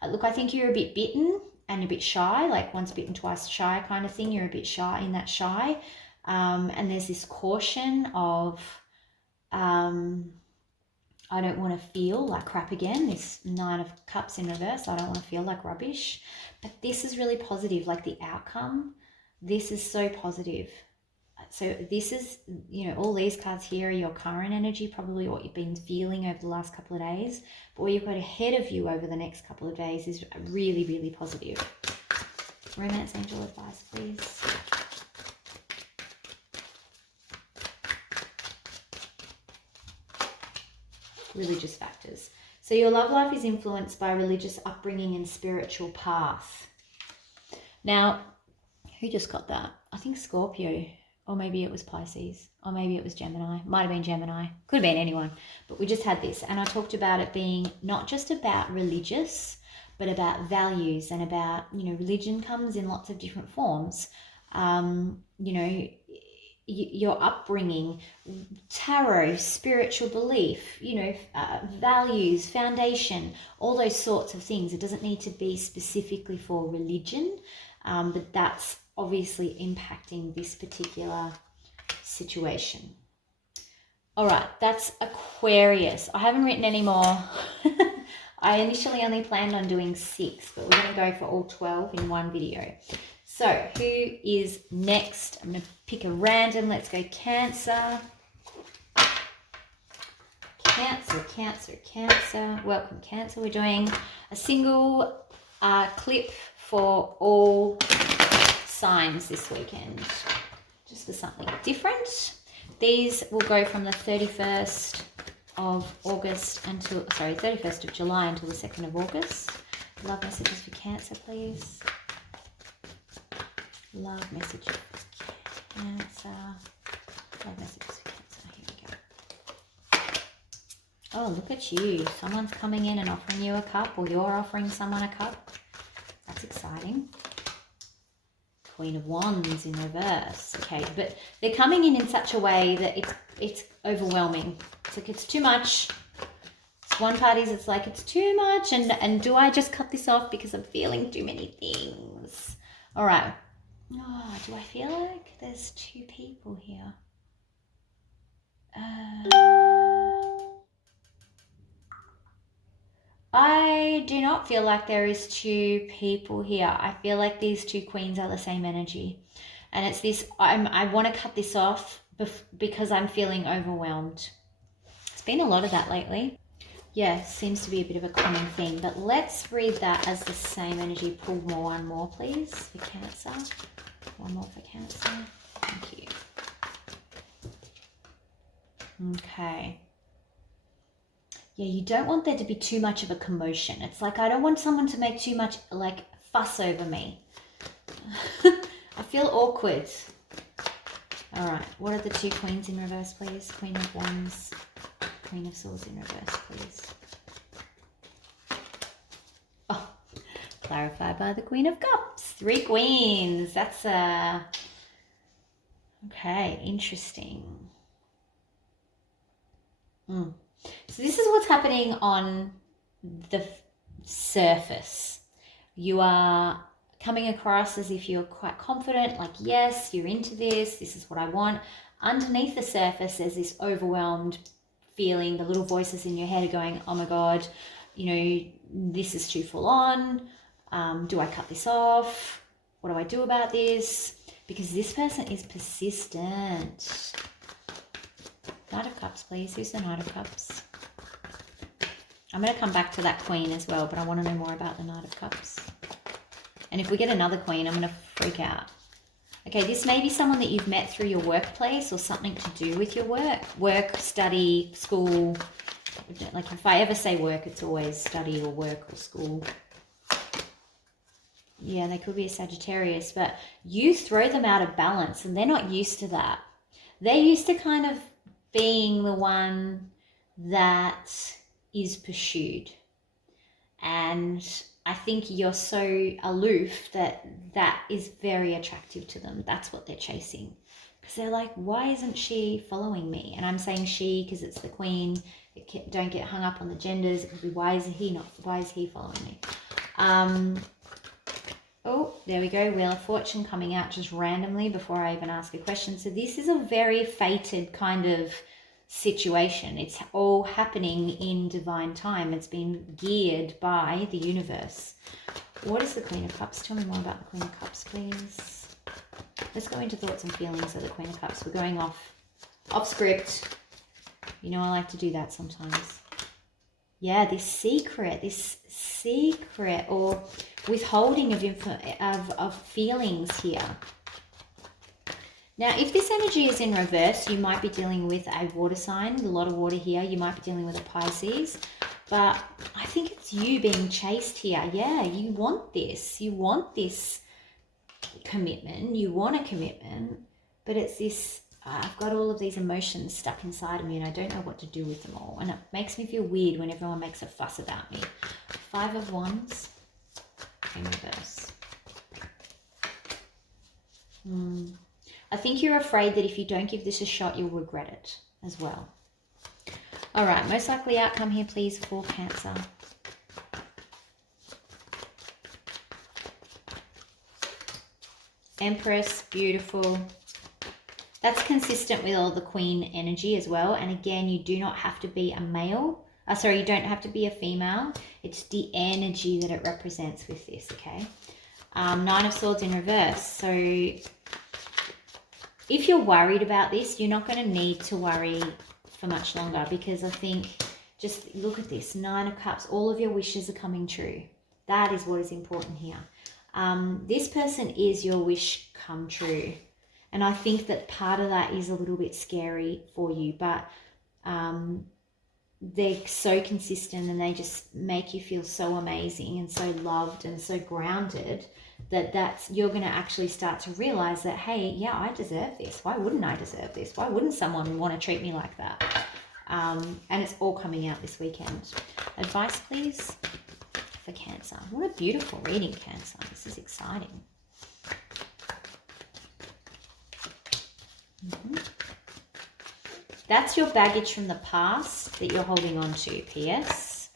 I think you're a bit bitten and a bit shy, like once bitten, twice shy kind of thing. You're a bit shy, in that shy. And there's this caution of, I don't want to feel like crap again. This Nine of Cups in reverse, I don't want to feel like rubbish. But this is really positive, like the outcome. This is so positive. So this is, you know, all these cards here are your current energy, probably what you've been feeling over the last couple of days. But what you've got ahead of you over the next couple of days is really, really positive. Romance angel advice, please. Religious factors. So your love life is influenced by religious upbringing and spiritual path. Now, who just got that? I think Scorpio. Or maybe it was Pisces, or maybe it was Gemini. Might have been Gemini. Could have been anyone. But we just had this. And I talked about it being not just about religious, but about values, and about, you know, religion comes in lots of different forms. You know, your upbringing, tarot, spiritual belief, you know, values, foundation, all those sorts of things. It doesn't need to be specifically for religion, but that's obviously impacting this particular situation. All right, that's Aquarius. I haven't written any more. I initially only planned on doing 6, but we're going to go for all 12 in one video. So who is next? I'm going to pick a random. Let's go Cancer. Cancer. Welcome, Cancer. We're doing a single clip for all signs this weekend, just for something different. These will go from the 31st of August until, 31st of July until the 2nd of August. Love messages for Cancer, please. Love messages for Cancer. Love messages for Cancer. Here we go. Oh, look at you. Someone's coming in and offering you a cup, or you're offering someone a cup. That's exciting. Queen of Wands in reverse. Okay, but they're coming in such a way that it's overwhelming. It's like it's too much. It's one party's, it's like it's too much, and do I just cut this off because I'm feeling too many things? All right. Oh, do I feel like there's two people here? I do not feel like there is two people here. I feel like these two queens are the same energy. And it's this, I want to cut this off because I'm feeling overwhelmed. It's been a lot of that lately. Yeah, seems to be a bit of a common theme. But let's read that as the same energy. Pull one more, please, for Cancer. One more for Cancer. Thank you. Okay. Yeah, you don't want there to be too much of a commotion. It's like I don't want someone to make too much like fuss over me. I feel awkward. All right, what are the two queens in reverse, please? Queen of Wands, Queen of Swords in reverse, please. Oh, clarified by the Queen of Cups. Three queens. That's okay, interesting. So this is what's happening on the surface. You are coming across as if you're quite confident, like, yes, you're into this. This is what I want. Underneath the surface, there's this overwhelmed feeling. The little voices in your head are going, oh my God, you know, this is too full on. Do I cut this off? What do I do about this? Because this person is persistent. Knight of Cups, please. Who's the Knight of Cups? I'm going to come back to that Queen as well, but I want to know more about the Knight of Cups. And if we get another Queen, I'm going to freak out. Okay, this may be someone that you've met through your workplace or something to do with your work, study, school. Like if I ever say work, it's always study or work or school. Yeah, they could be a Sagittarius, but you throw them out of balance and they're not used to that. They're used to kind of being the one that is pursued. And I think you're so aloof that is very attractive to them. That's what they're chasing. Because they're like, why isn't she following me? And I'm saying she because it's the Queen. Don't get hung up on the genders. It could be why is he following me? Oh, there we go. Wheel of Fortune coming out just randomly before I even ask a question. So this is a very fated kind of situation. It's all happening in divine time. It's been geared by the universe. What is the Queen of Cups? Tell me more about the Queen of Cups, please. Let's go into thoughts and feelings of the Queen of Cups. We're going off script. You know, I like to do that sometimes. Yeah, this secret or withholding of feelings here. Now, if this energy is in reverse, you might be dealing with a water sign, a lot of water here. You might be dealing with a Pisces, but I think it's you being chased here. Yeah, you want this. You want this commitment. You want a commitment, but it's this, I've got all of these emotions stuck inside of me and I don't know what to do with them all. And it makes me feel weird when everyone makes a fuss about me. Five of Wands in reverse. I think you're afraid that if you don't give this a shot, you'll regret it as well. All right, most likely outcome here, please, for Cancer. Empress, beautiful. That's consistent with all the Queen energy as well. And again, you do not have to be a male. You don't have to be a female. It's the energy that it represents with this, okay? Nine of Swords in reverse. So if you're worried about this, you're not going to need to worry for much longer, because I think, just look at this, Nine of Cups, all of your wishes are coming true. That is what is important here. This person is your wish come true. And I think that part of that is a little bit scary for you, but they're so consistent and they just make you feel so amazing and so loved and so grounded that you're going to actually start to realize that, hey, yeah, I deserve this. Why wouldn't I deserve this? Why wouldn't someone want to treat me like that? And it's all coming out this weekend. Advice, please, for Cancer. What a beautiful reading, Cancer. This is exciting. That's your baggage from the past that you're holding on to, PS.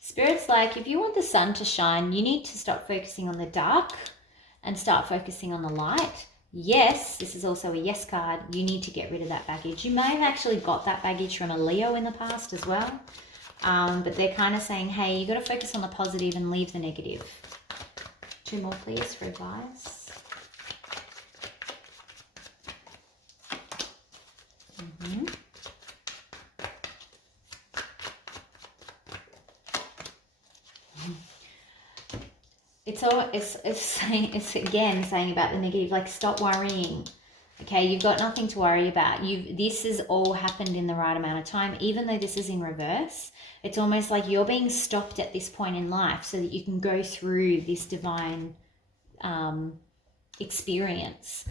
Spirit's like, if you want the sun to shine, you need to stop focusing on the dark and start focusing on the light. Yes, this is also a yes card. You need to get rid of that baggage. You may have actually got that baggage from a Leo in the past as well. But they're kind of saying, hey, you got to focus on the positive and leave the negative. 2 more, please, for advice. It's again saying about the negative, like stop worrying. Okay, you've got nothing to worry about. This has all happened in the right amount of time, even though this is in reverse. It's almost like you're being stopped at this point in life so that you can go through this divine experience.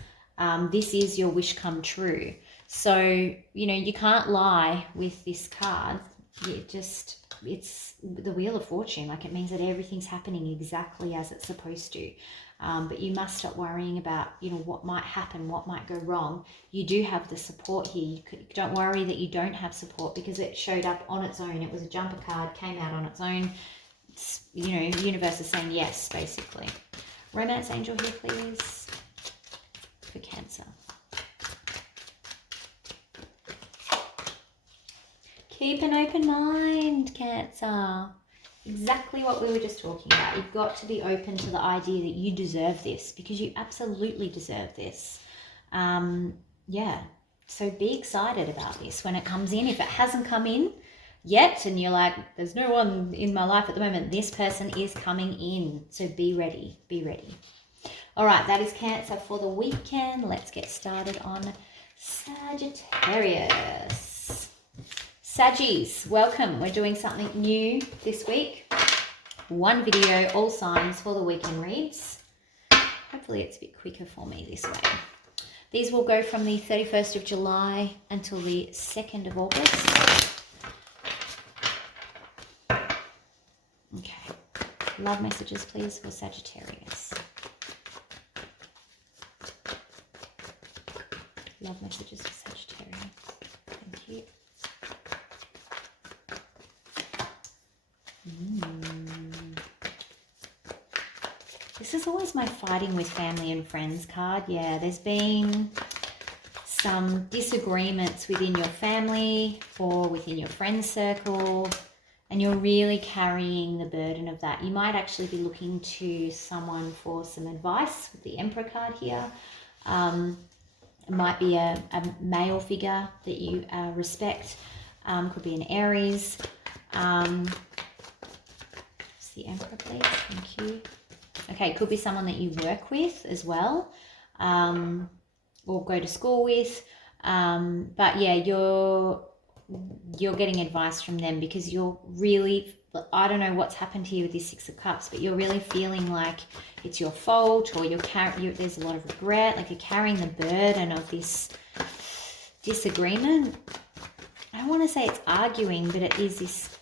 This is your wish come true. So, you know, you can't lie with this card. It's the Wheel of Fortune. Like, it means that everything's happening exactly as it's supposed to. But you must stop worrying about, you know, what might happen, what might go wrong. You do have the support here. Don't worry that you don't have support, because it showed up on its own. It was a jumper card, came out on its own. It's, you know, the universe is saying yes, basically. Romance angel here, please, for Cancer. Keep an open mind, Cancer. Exactly what we were just talking about. You've got to be open to the idea that you deserve this, because you absolutely deserve this. Yeah. So be excited about this when it comes in. If it hasn't come in yet and you're like, there's no one in my life at the moment, this person is coming in. So be ready. Be ready. All right. That is Cancer for the weekend. Let's get started on Sagittarius. Saggies, welcome. We're doing something new this week. 1 video, all signs for the weekend reads. Hopefully it's a bit quicker for me this way. These will go from the 31st of July until the 2nd of August. Okay. Love messages, please, for Sagittarius. Love messages for Sagittarius. Thank you. This is always my fighting with family and friends card. Yeah, there's been some disagreements within your family or within your friend circle, and you're really carrying the burden of that. You might actually be looking to someone for some advice with the Emperor card here. It might be a male figure that you respect. Could be an Aries. The Emperor, please. Thank you. Okay, it could be someone that you work with as well, or go to school with. But yeah, you're getting advice from them, because you're really, I don't know what's happened here with this 6 of Cups, but you're really feeling like it's your fault, or there's a lot of regret, like you're carrying the burden of this disagreement. I don't want to say it's arguing, but it is this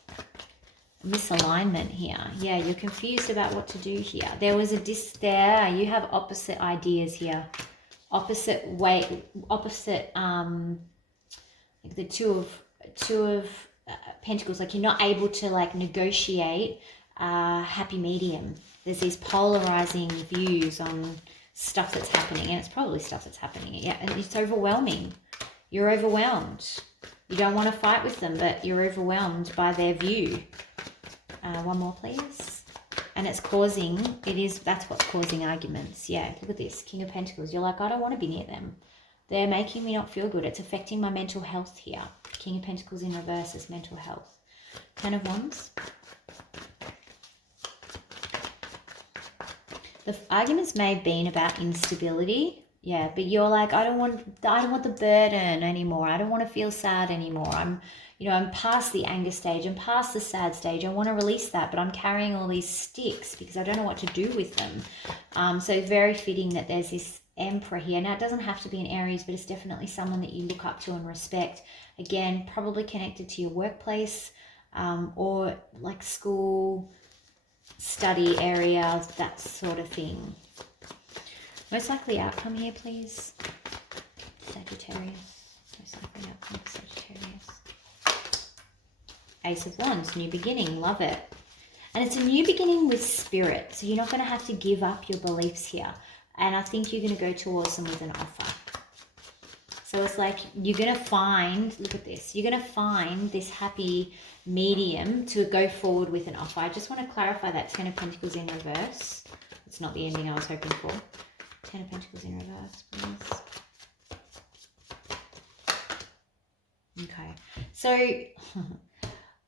misalignment here. Yeah, you're confused about what to do here. There was there. You have opposite ideas here, opposite way, opposite. Like the two of Pentacles. Like you're not able to like negotiate happy medium. There's these polarizing views on stuff that's happening, and it's probably stuff that's happening. Yeah, and it's overwhelming. You're overwhelmed. You don't want to fight with them, but you're overwhelmed by their view. 1 more, please. And it's that's what's causing arguments. Yeah, look at this. King of Pentacles. You're like, I don't want to be near them. They're making me not feel good. It's affecting my mental health here. King of Pentacles in reverse is mental health. 10 of Wands. The arguments may have been about instability. Yeah, but you're like, I don't want the burden anymore. I don't want to feel sad anymore. I'm past the anger stage. I'm past the sad stage. I want to release that, but I'm carrying all these sticks because I don't know what to do with them. So very fitting that there's this Emperor here. Now, it doesn't have to be an Aries, but it's definitely someone that you look up to and respect. Again, probably connected to your workplace or like school, study area, that sort of thing. Most likely outcome here, please. Sagittarius. Most likely outcome for Sagittarius. Ace of Wands, new beginning, love it. And it's a new beginning with spirit, so you're not going to have to give up your beliefs here. And I think you're going to go towards them with an offer. So it's like you're going to find, look at this, you're going to find this happy medium to go forward with an offer. I just want to clarify that 10 of Pentacles in reverse. It's not the ending I was hoping for. 10 of Pentacles in reverse, please. Okay, so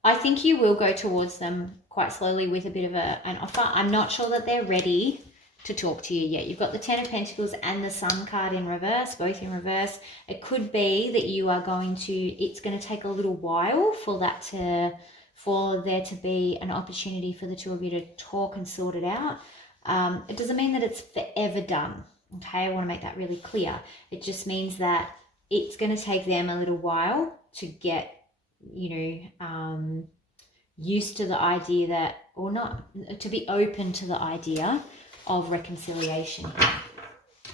I think you will go towards them quite slowly with a bit of an offer. I'm not sure that they're ready to talk to you yet. You've got the 10 of Pentacles and the Sun card in reverse, both in reverse. It could be that you are going to, it's going to take a little while for there to be an opportunity for the two of you to talk and sort it out. It doesn't mean that it's forever done. Okay, I want to make that really clear. It just means that it's going to take them a little while to get, used to the idea that, or not, to be open to the idea of reconciliation.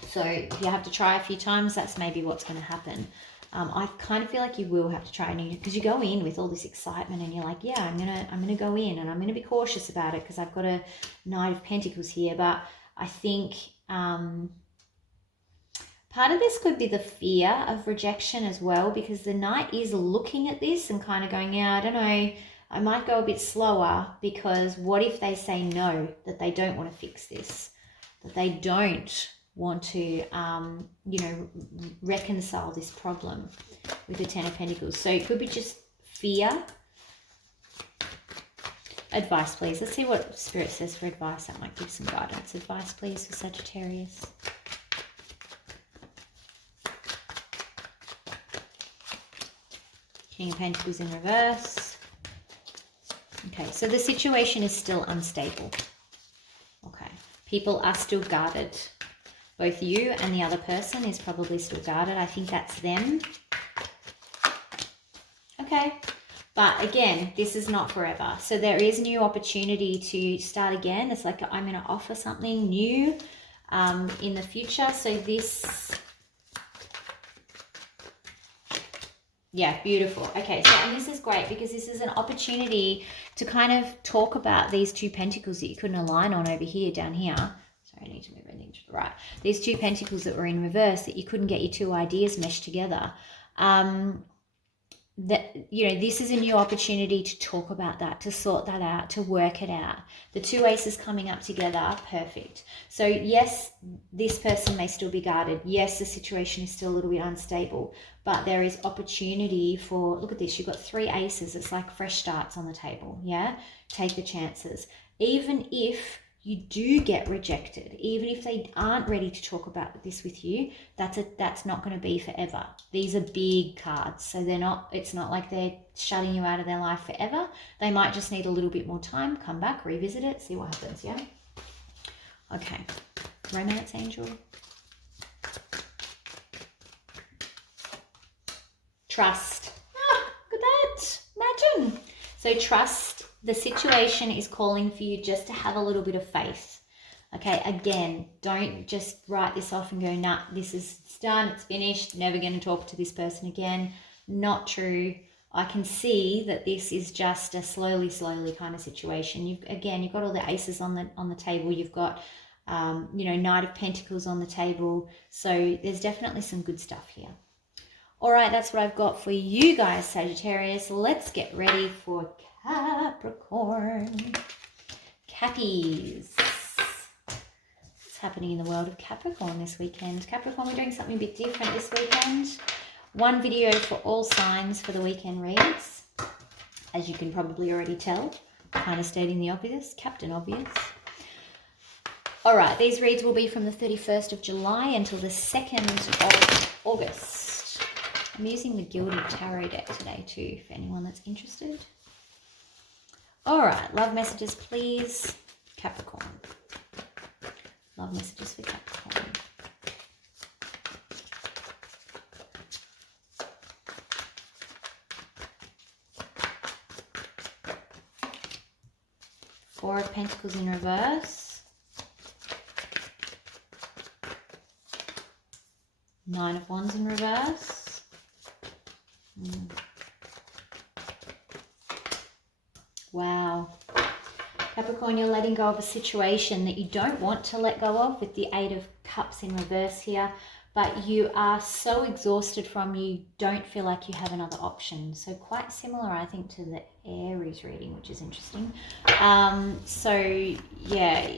So if you have to try a few times, that's maybe what's going to happen. I kind of feel like you will have to try, because you go in with all this excitement and you're like, yeah, I'm gonna go in and I'm gonna be cautious about it because I've got a Knight of Pentacles here. But I think part of this could be the fear of rejection as well, because the Knight is looking at this and kind of going, yeah, I don't know, I might go a bit slower, because what if they say no, that they don't want to fix this, that they don't want to, reconcile this problem with the 10 of Pentacles. So it could be just fear. Advice, please. Let's see what Spirit says for advice. That might give some guidance. Advice, please, for Sagittarius. King of Pentacles in reverse. Okay, so the situation is still unstable. Okay, people are still guarded. Both you and the other person is probably still guarded. I think that's them. Okay, but again, this is not forever. So there is new opportunity to start again. It's like I'm going to offer something new in the future. So this... Yeah, beautiful. Okay, so and this is great because this is an opportunity to kind of talk about these two pentacles that you couldn't align on over here, down here. Sorry, I need to move everything to the right. These two pentacles that were in reverse that you couldn't get your two ideas meshed together. This is a new opportunity to talk about that, to sort that out, to work it out. The two aces coming up together, perfect. So yes, this person may still be guarded. Yes, the situation is still a little bit unstable, but there is opportunity for, look at this, you've got three aces. It's like fresh starts on the table, yeah? Take the chances. Even if you do get rejected, even if they aren't ready to talk about this with you, that's not going to be forever. These are big cards, so it's not like they're shutting you out of their life forever. They might just need a little bit more time, come back, revisit it, see what happens, yeah? Okay, romance angel. Trust. Look at that, imagine. So trust. The situation is calling for you just to have a little bit of faith. Okay, again, don't just write this off and go, nah, this is done, it's finished, never going to talk to this person again. Not true. I can see that this is just a slowly kind of situation. You've got all the aces on the table. You've got, Knight of Pentacles on the table. So there's definitely some good stuff here. All right, that's what I've got for you guys, Sagittarius. Let's get ready for Capricorn. Cappies. What's happening in the world of Capricorn this weekend? Capricorn, we're doing something a bit different this weekend. One video for all signs for the weekend reads. As you can probably already tell, kind of stating the obvious, Captain Obvious. All right, these reads will be from the 31st of July until the 2nd of August. I'm using the Gilded Tarot deck today too, for anyone that's interested. All right, love messages, please. Capricorn. Love messages for Capricorn. Four of Pentacles in reverse. Nine of Wands in reverse. Wow. Capricorn, you're letting go of a situation that you don't want to let go of with the Eight of Cups in reverse here, but you are so exhausted from, you don't feel like you have another option. So quite similar, I think, to the Aries reading, which is interesting. So yeah,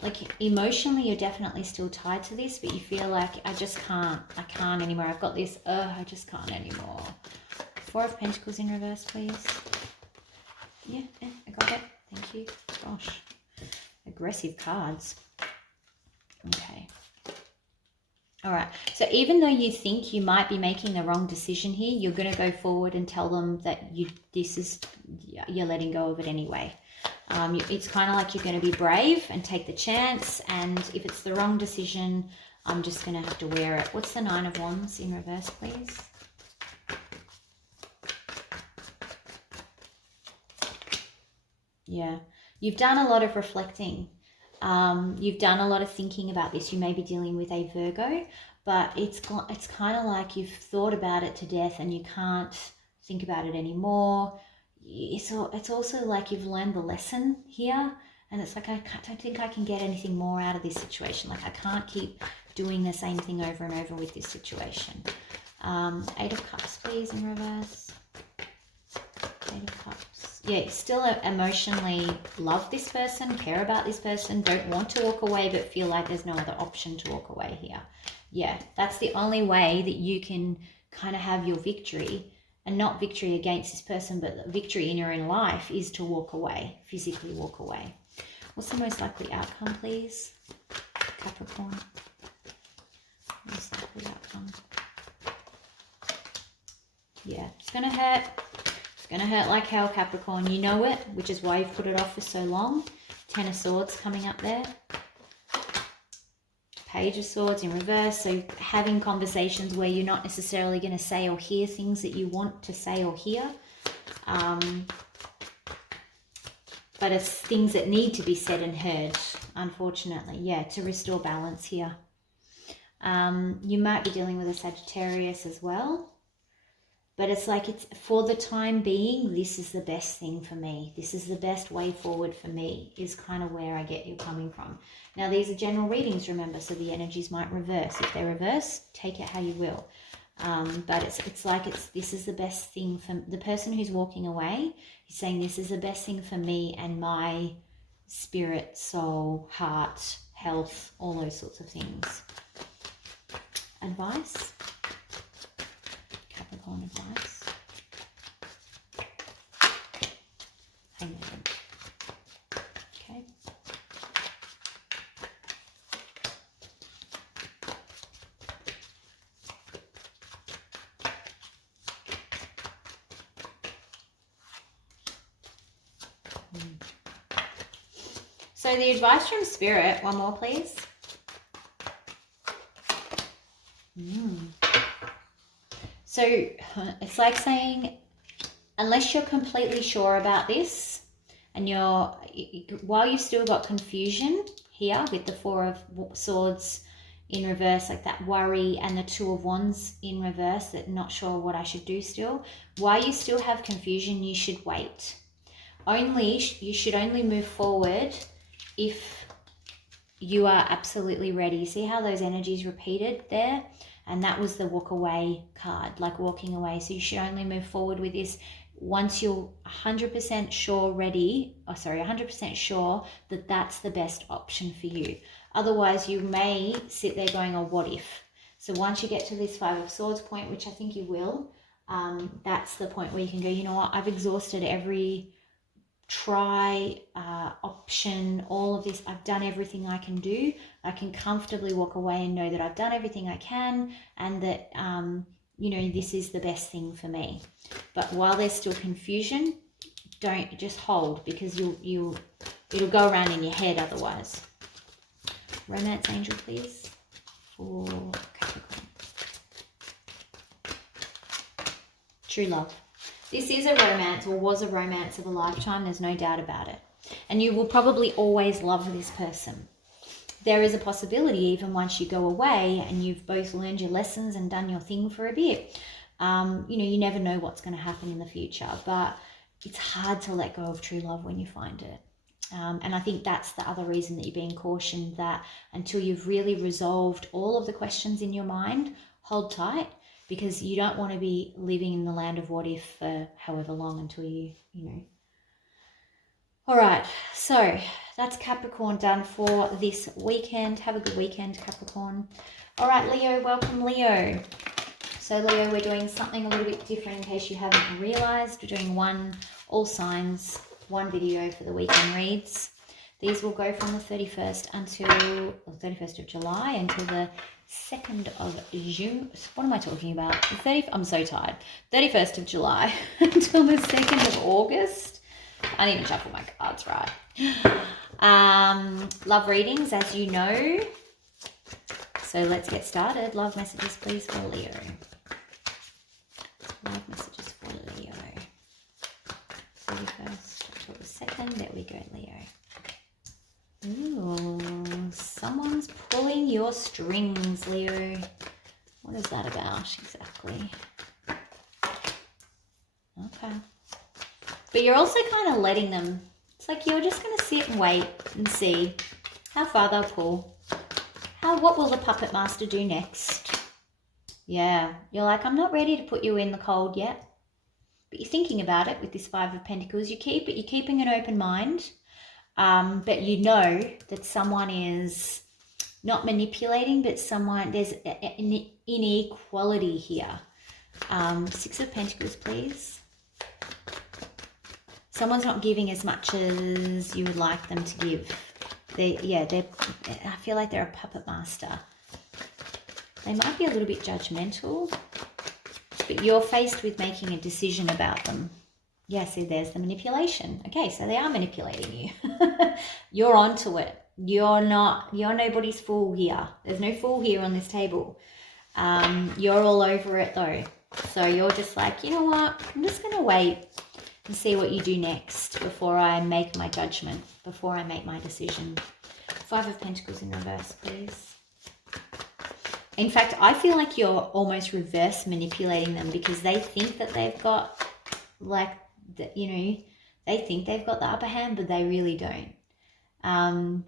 like emotionally, you're definitely still tied to this, but you feel like I can't anymore. I've got this, I just can't anymore. Four of Pentacles in reverse, please. Yeah, I got it. Thank you. Gosh, aggressive cards. Okay. All right. So even though you think you might be making the wrong decision here, you're going to go forward and tell them that you're letting go of it anyway. It's kind of like you're going to be brave and take the chance. And if it's the wrong decision, I'm just going to have to wear it. What's the Nine of Wands in reverse, please? Yeah, you've done a lot of reflecting. You've done a lot of thinking about this. You may be dealing with a Virgo, but it's kind of like you've thought about it to death and you can't think about it anymore. It's also like you've learned the lesson here, and it's like I don't think I can get anything more out of this situation. Like I can't keep doing the same thing over and over with this situation. Eight of Cups, please, in reverse. Eight of Cups. Yeah, still emotionally love this person, care about this person, don't want to walk away, but feel like there's no other option to walk away here. Yeah, that's the only way that you can kind of have your victory, and not victory against this person, but victory in your own life is to walk away, physically walk away. What's the most likely outcome, please? Capricorn. Most likely outcome. Yeah, it's going to hurt. It's going to hurt like hell, Capricorn. You know it, which is why you've put it off for so long. Ten of Swords coming up there. Page of Swords in reverse. So having conversations where you're not necessarily going to say or hear things that you want to say or hear. But it's things that need to be said and heard, unfortunately. Yeah, to restore balance here. You might be dealing with a Sagittarius as well. But it's like, it's for the time being, this is the best thing for me. This is the best way forward for me, is kind of where I get you coming from. Now, these are general readings, remember, so the energies might reverse. If they reverse, take it how you will. But it's like this is the best thing for the person who's walking away. He's saying this is the best thing for me and my spirit, soul, heart, health, all those sorts of things. Advice? Capricorn advice. Hangman. Okay. So the advice from Spirit, one more please. So it's like saying, unless you're completely sure about this, and while you've still got confusion here with the Four of Swords in reverse, like that worry, and the Two of Wands in reverse, that not sure what I should do still, while you still have confusion, you should wait. You should only move forward if you are absolutely ready. You see how those energies repeated there? And that was the walk away card, like walking away. So you should only move forward with this once you're 100% sure 100% sure that that's the best option for you. Otherwise, you may sit there going, oh, what if? So once you get to this Five of Swords point, which I think you will, that's the point where you can go, you know what, I've exhausted every option, all of this. I've done everything I can do. I can comfortably walk away and know that I've done everything I can, and that this is the best thing for me. But while there's still confusion, don't just hold, because it'll go around in your head otherwise. Romance angel, please, for Capricorn. True love. This is a romance, or was a romance of a lifetime. There's no doubt about it. And you will probably always love this person. There is a possibility, even once you go away and you've both learned your lessons and done your thing for a bit, you know, you never know what's going to happen in the future, but it's hard to let go of true love when you find it. And I think that's the other reason that you're being cautioned, that until you've really resolved all of the questions in your mind, hold tight, because you don't want to be living in the land of what if for however long until you know. All right, so that's Capricorn done for this weekend. Have a good weekend, Capricorn. All right, Leo, welcome, Leo. So, Leo, we're doing something a little bit different in case you haven't realized. We're doing all signs, one video for the weekend reads. These will go from the 31st until, or 31st of July until the 2nd of June. What am I talking about? I'm so tired. 31st of July until the 2nd of August. I need to shuffle my cards right. Love readings, as you know. So let's get started. Love messages, please, for Leo. Love messages for Leo. 31st until the 2nd. There we go, Leo. Ooh, someone's pulling your strings, Leo. What is that about exactly? Okay. But you're also kind of letting them, it's like you're just going to sit and wait and see how far they'll pull. What will the puppet master do next? Yeah, you're like, I'm not ready to put you in the cold yet. But you're thinking about it with this Five of Pentacles. You're keeping an open mind. But you know that someone is not manipulating, but there's an inequality here. Six of Pentacles, please. Someone's not giving as much as you would like them to give. I feel like they're a puppet master. They might be a little bit judgmental, but you're faced with making a decision about them. Yeah, see, there's the manipulation. Okay, so they are manipulating you. You're onto it. You're nobody's fool here. There's no fool here on this table. You're all over it though. So you're just like, you know what? I'm just going to wait and see what you do next before I make my judgment, before I make my decision. Five of Pentacles in reverse, please. In fact, I feel like you're almost reverse manipulating them because they think that they've got, like, they think they've got the upper hand, but they really don't.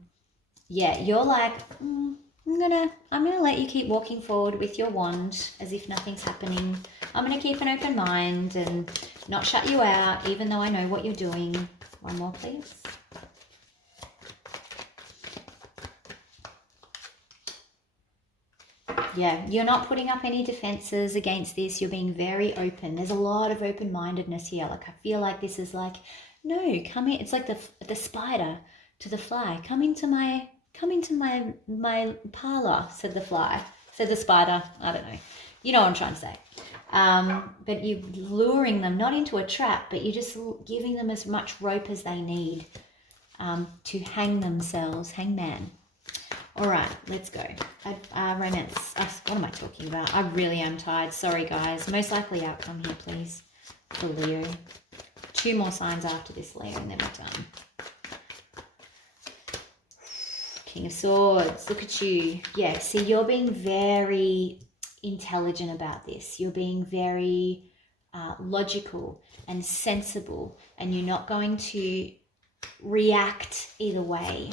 Yeah, you're like, I'm gonna let you keep walking forward with your wand as if nothing's happening. I'm gonna keep an open mind and not shut you out, even though I know what you're doing. One more, please. Yeah, you're not putting up any defenses against this. You're being very open. There's a lot of open-mindedness here. Like, I feel like this is like, no, come in. It's like the spider to the fly. Come into my parlor, said the fly. Said the spider. I don't know. You know what I'm trying to say. But you're luring them, not into a trap, but you're just giving them as much rope as they need to hang themselves. Hangman. All right, let's go. Romance. What am I talking about? I really am tired. Sorry, guys. Most likely outcome here, please, for Leo. 2 more signs after this, Leo, and then we're done. King of Swords. Look at you. Yeah, see, you're being very intelligent about this. You're being very logical and sensible, and you're not going to react either way.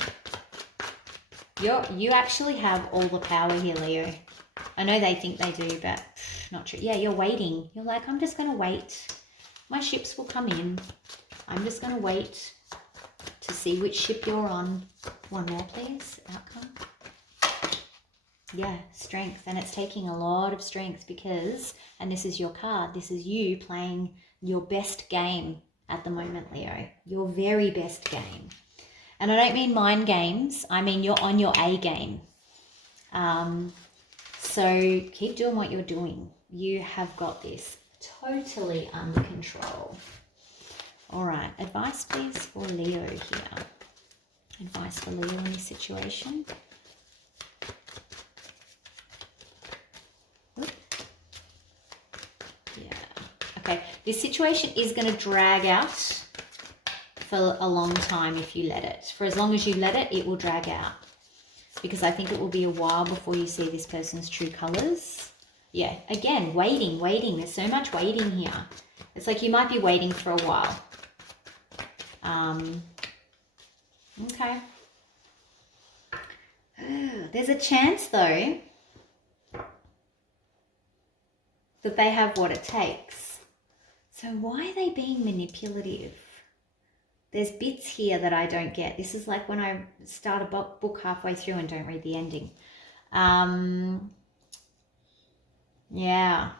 You actually have all the power here, Leo. I know they think they do, but not true. Yeah, you're waiting. You're like, I'm just going to wait. My ships will come in. I'm just going to wait to see which ship you're on. One more, please. Outcome. Yeah, strength. And it's taking a lot of strength because, and this is your card, this is you playing your best game at the moment, Leo. Your very best game. And I don't mean mind games. I mean you're on your A game. So keep doing what you're doing. You have got this totally under control. All right. Advice, please, for Leo here. Advice for Leo in this situation. Yeah. Okay. This situation is going to drag out for a long time if you let it. For as long as you let it, it will drag out. Because I think it will be a while before you see this person's true colors. Yeah, again, waiting. There's so much waiting here. It's like you might be waiting for a while. Okay. There's a chance, though, that they have what it takes. So why are they being manipulative? There's bits here that I don't get. This is like when I start a book halfway through and don't read the ending. Yeah.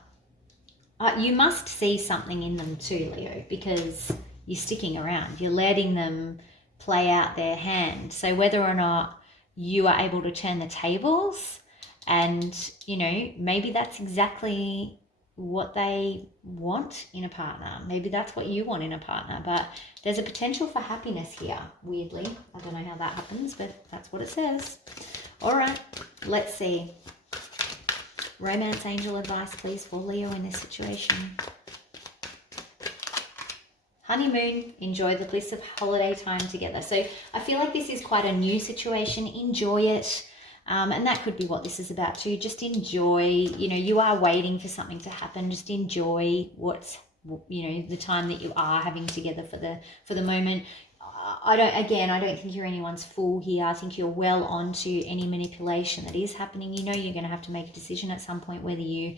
You must see something in them too, Leo, because you're sticking around. You're letting them play out their hand. So whether or not you are able to turn the tables and, you know, maybe that's exactly what they want in a partner. Maybe that's what you want in a partner, but there's a potential for happiness here, weirdly. I don't know how that happens, but that's what it says. All right, let's see. Romance angel advice, please, for Leo in this situation. Honeymoon, enjoy the bliss of holiday time together. So I feel like this is quite a new situation. Enjoy it. And that could be what this is about too. Just enjoy, you know, you are waiting for something to happen. Just enjoy what's, you know, the time that you are having together for the moment. I don't think you're anyone's fool here. I think you're well onto any manipulation that is happening. You know, you're going to have to make a decision at some point whether you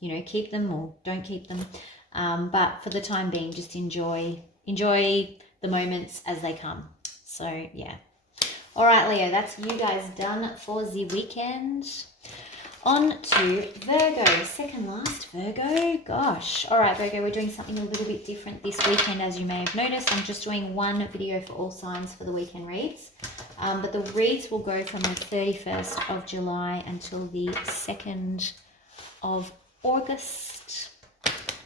know, keep them or don't keep them. But for the time being, just enjoy the moments as they come. So yeah. All right, Leo, that's you guys done for the weekend. On to Virgo, second last Virgo. Gosh. All right, Virgo, we're doing something a little bit different this weekend, as you may have noticed. I'm just doing one video for all signs for the weekend reads. But the reads will go from the 31st of July until the 2nd of August.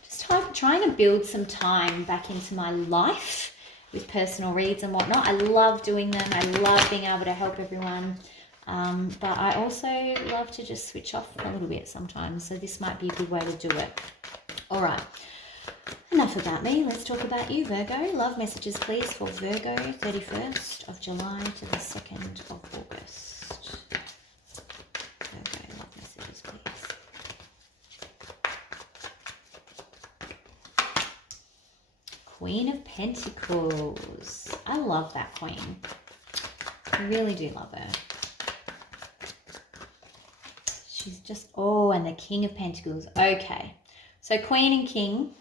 Just trying to build some time back into my life with personal reads and whatnot. I love doing them. I love being able to help everyone. But I also love to just switch off a little bit sometimes. So this might be a good way to do it. All right. Enough about me. Let's talk about you, Virgo. Love messages, please, for Virgo, 31st of July to the 2nd of August. Virgo, love messages, please. Queen of Pentacles. I love that queen. I really do love her. She's just, oh, and the King of Pentacles. Okay. So Queen and King,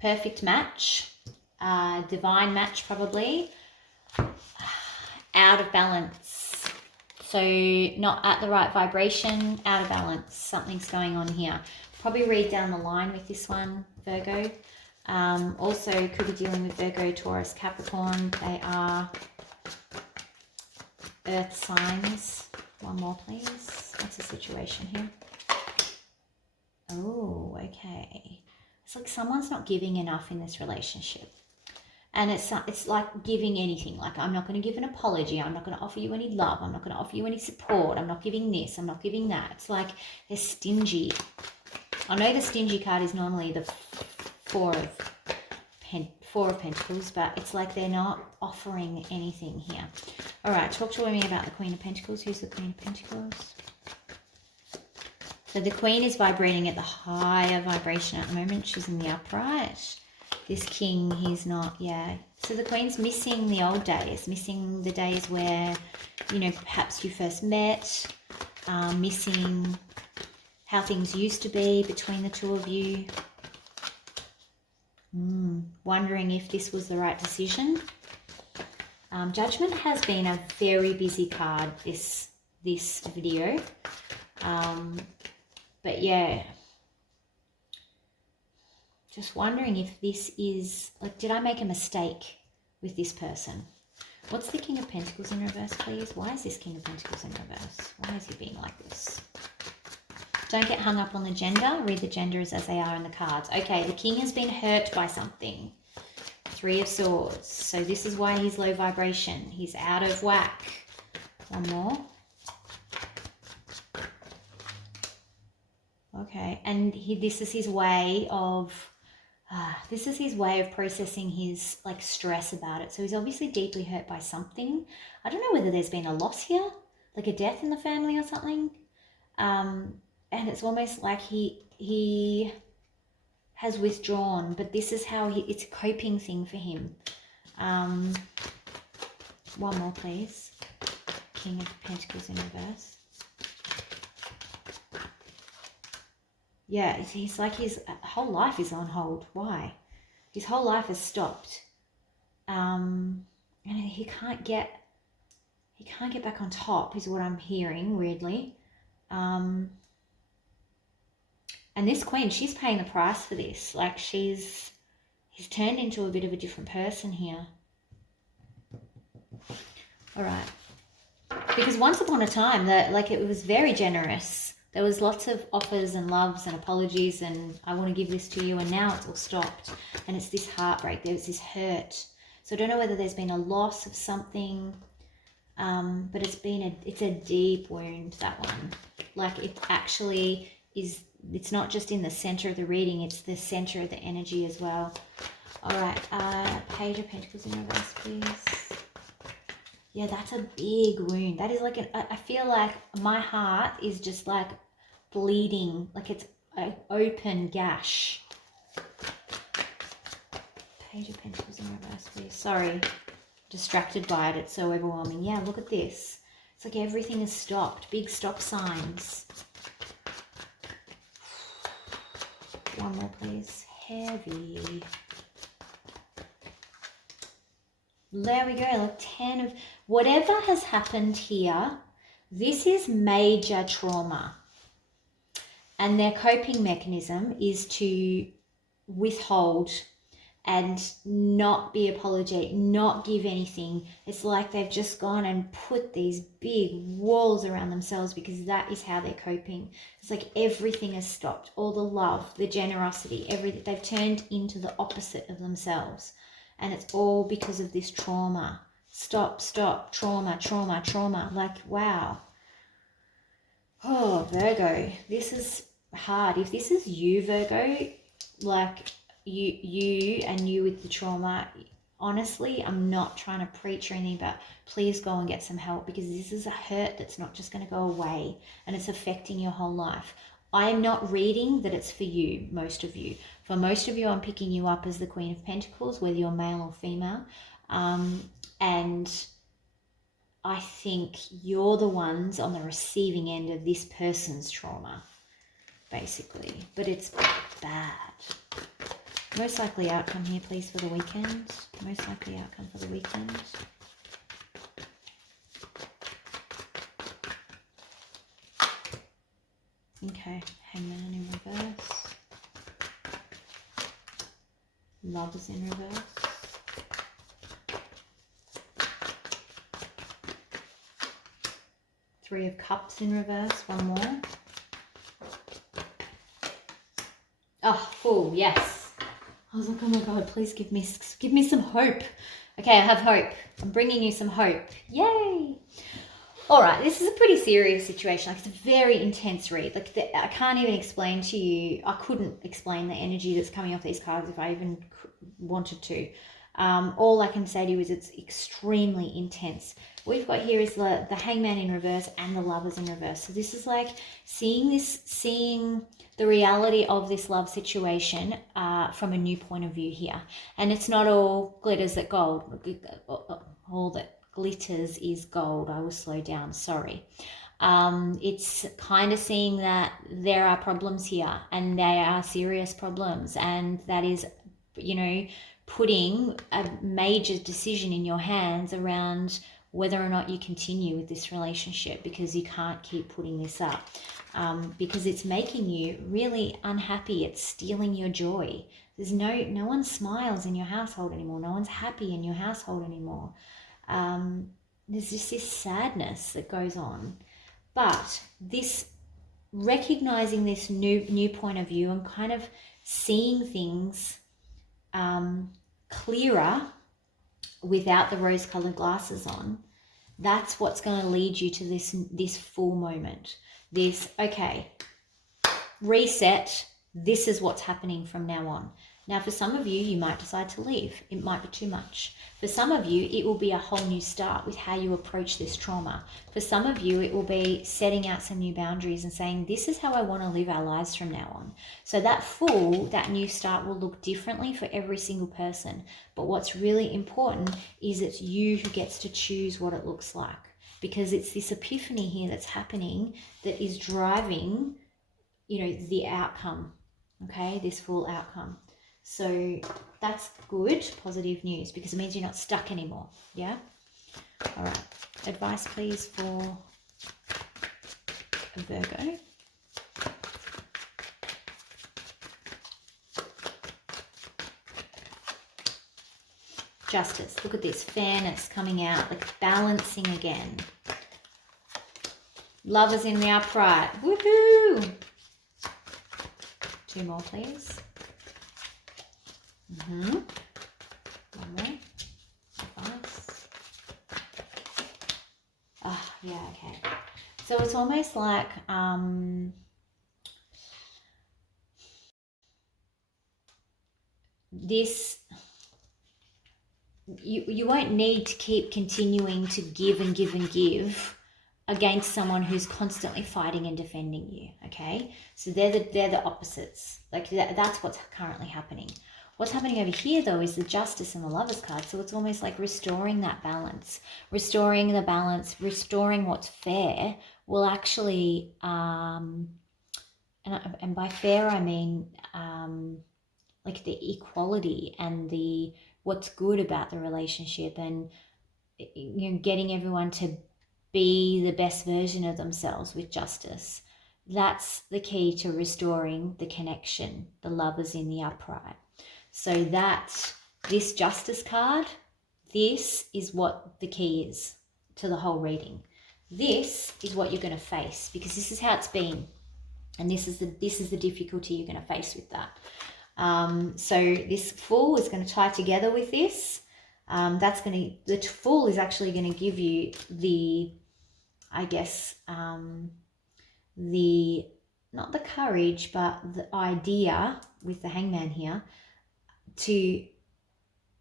perfect match. Divine match, probably. Out of balance. So not at the right vibration, out of balance. Something's going on here. Probably read down the line with this one, Virgo. Also could be dealing with Virgo, Taurus, Capricorn. They are earth signs. One more, please. What's the situation here? Oh, okay. It's like someone's not giving enough in this relationship. And it's like giving anything. Like, I'm not going to give an apology. I'm not going to offer you any love. I'm not going to offer you any support. I'm not giving this. I'm not giving that. It's like they're stingy. I know the stingy card is normally the Four of Pentacles, but it's like they're not offering anything here. All right, talk to me about the Queen of Pentacles. Who's the Queen of Pentacles? So the Queen is vibrating at the higher vibration at the moment. She's in the upright. This King, he's not, yeah. So the Queen's missing the old days, missing the days where, you know, perhaps you first met, missing how things used to be between the two of you. Wondering if this was the right decision. Judgment has been a very busy card this video. But yeah, just wondering if this is, like, did I make a mistake with this person? What's the King of Pentacles in reverse, please? Why is this King of Pentacles in reverse? Why is he being like this? Don't get hung up on the gender. Read the genders as they are in the cards. Okay, the King has been hurt by something. Three of Swords. So this is why he's low vibration. He's out of whack. One more. Okay, and this is his way of This is his way of processing his like stress about it. So he's obviously deeply hurt by something. I don't know whether there's been a loss here, like a death in the family or something. And it's almost like he has withdrawn, but this is how it's a coping thing for him. One more, please. King of Pentacles in reverse. Yeah, he's like his whole life is on hold. Why? His whole life has stopped. And he can't get back on top, is what I'm hearing, weirdly. And this queen, she's paying the price for this. Like he's turned into a bit of a different person here. All right. Because once upon a time, that like it was very generous. There was lots of offers and loves and apologies and I want to give this to you, and now it's all stopped. And it's this heartbreak, there's this hurt. So I don't know whether there's been a loss of something, but it's a deep wound, that one. Like it actually is, it's not just in the center of the reading, it's the center of the energy as well. All right, Page of Pentacles in reverse, please. Yeah, that's a big wound. That is like I feel like my heart is just like bleeding, like it's an open gash. Page of Pentacles in reverse, please. Sorry, distracted by it. It's so overwhelming. Yeah, look at this. It's like everything is stopped. Big stop signs. One more, please. Heavy. There we go, like 10 of... Whatever has happened here, this is major trauma. And their coping mechanism is to withhold and not be apologetic, not give anything. It's like they've just gone and put these big walls around themselves because that is how they're coping. It's like everything has stopped. All the love, the generosity, everything. They've turned into the opposite of themselves. And it's all because of this trauma. Stop, trauma, trauma, trauma. Like, wow. Oh, Virgo, this is hard. If this is you, Virgo, like you with the trauma, honestly, I'm not trying to preach or anything, but please go and get some help, because this is a hurt that's not just going to go away and it's affecting your whole life. I am not reading that it's for you, most of you. For most of you, I'm picking you up as the Queen of Pentacles, whether you're male or female. And I think you're the ones on the receiving end of this person's trauma, basically. But it's bad. Most likely outcome here, please, for the weekend. Most likely outcome for the weekend. Okay, Hangman in reverse. Lovers in reverse. Three of Cups in reverse. One more. Oh, Fool. Yes. I was like, oh my God, please give me some hope. Okay, I have hope. I'm bringing you some hope. Yay. All right, this is a pretty serious situation. Like, it's a very intense read. Like, I can't even explain to you. I couldn't explain the energy that's coming off these cards if I even wanted to. All I can say to you is it's extremely intense. What we've got here is the Hangman in reverse and the Lovers in reverse. So this is like seeing the reality of this love situation from a new point of view here. And it's not all glitters that gold. All that glitters is gold. I will slow down, sorry. It's kind of seeing that there are problems here, and they are serious problems, and that is, you know, putting a major decision in your hands around whether or not you continue with this relationship, because you can't keep putting this up, because it's making you really unhappy. It's stealing your joy. There's no one smiles in your household anymore. No one's happy in your household anymore. There's just this sadness that goes on. But this, recognizing this new point of view and kind of seeing things clearer without the rose-colored glasses on, that's what's going to lead you to this full moment. This, okay, reset, this is what's happening from now on. Now, for some of you, you might decide to leave. It might be too much. For some of you, it will be a whole new start with how you approach this trauma. For some of you, it will be setting out some new boundaries and saying, this is how I want to live our lives from now on. So that Fool, that new start, will look differently for every single person. But what's really important is it's you who gets to choose what it looks like, because it's this epiphany here that's happening that is driving, you know, the outcome, okay, this full outcome. So that's good, positive news, because it means you're not stuck anymore, yeah? All right, advice please for Virgo. Justice, look at this, fairness coming out, like balancing again. Lovers in the upright, woohoo! 2 more please. One more. Advice. Oh, yeah, okay. So it's almost like this, you won't need to keep continuing to give and give and give against someone who's constantly fighting and defending you, okay? So they're the opposites. Like that's what's currently happening. What's happening over here, though, is the Justice and the Lovers card. So it's almost like restoring that balance. Restoring the balance, restoring what's fair will actually, and by fair I mean like the equality and the what's good about the relationship, and you know, getting everyone to be the best version of themselves with justice. That's the key to restoring the connection, the lovers in the upright. So that this Justice card, this is what the key is to the whole reading. This is what you're going to face, because this is how it's been, and this is the difficulty you're going to face with that. So this Fool is going to tie together with this. The Fool is actually going to give you the, I guess, not the courage, but the idea with the Hangman here to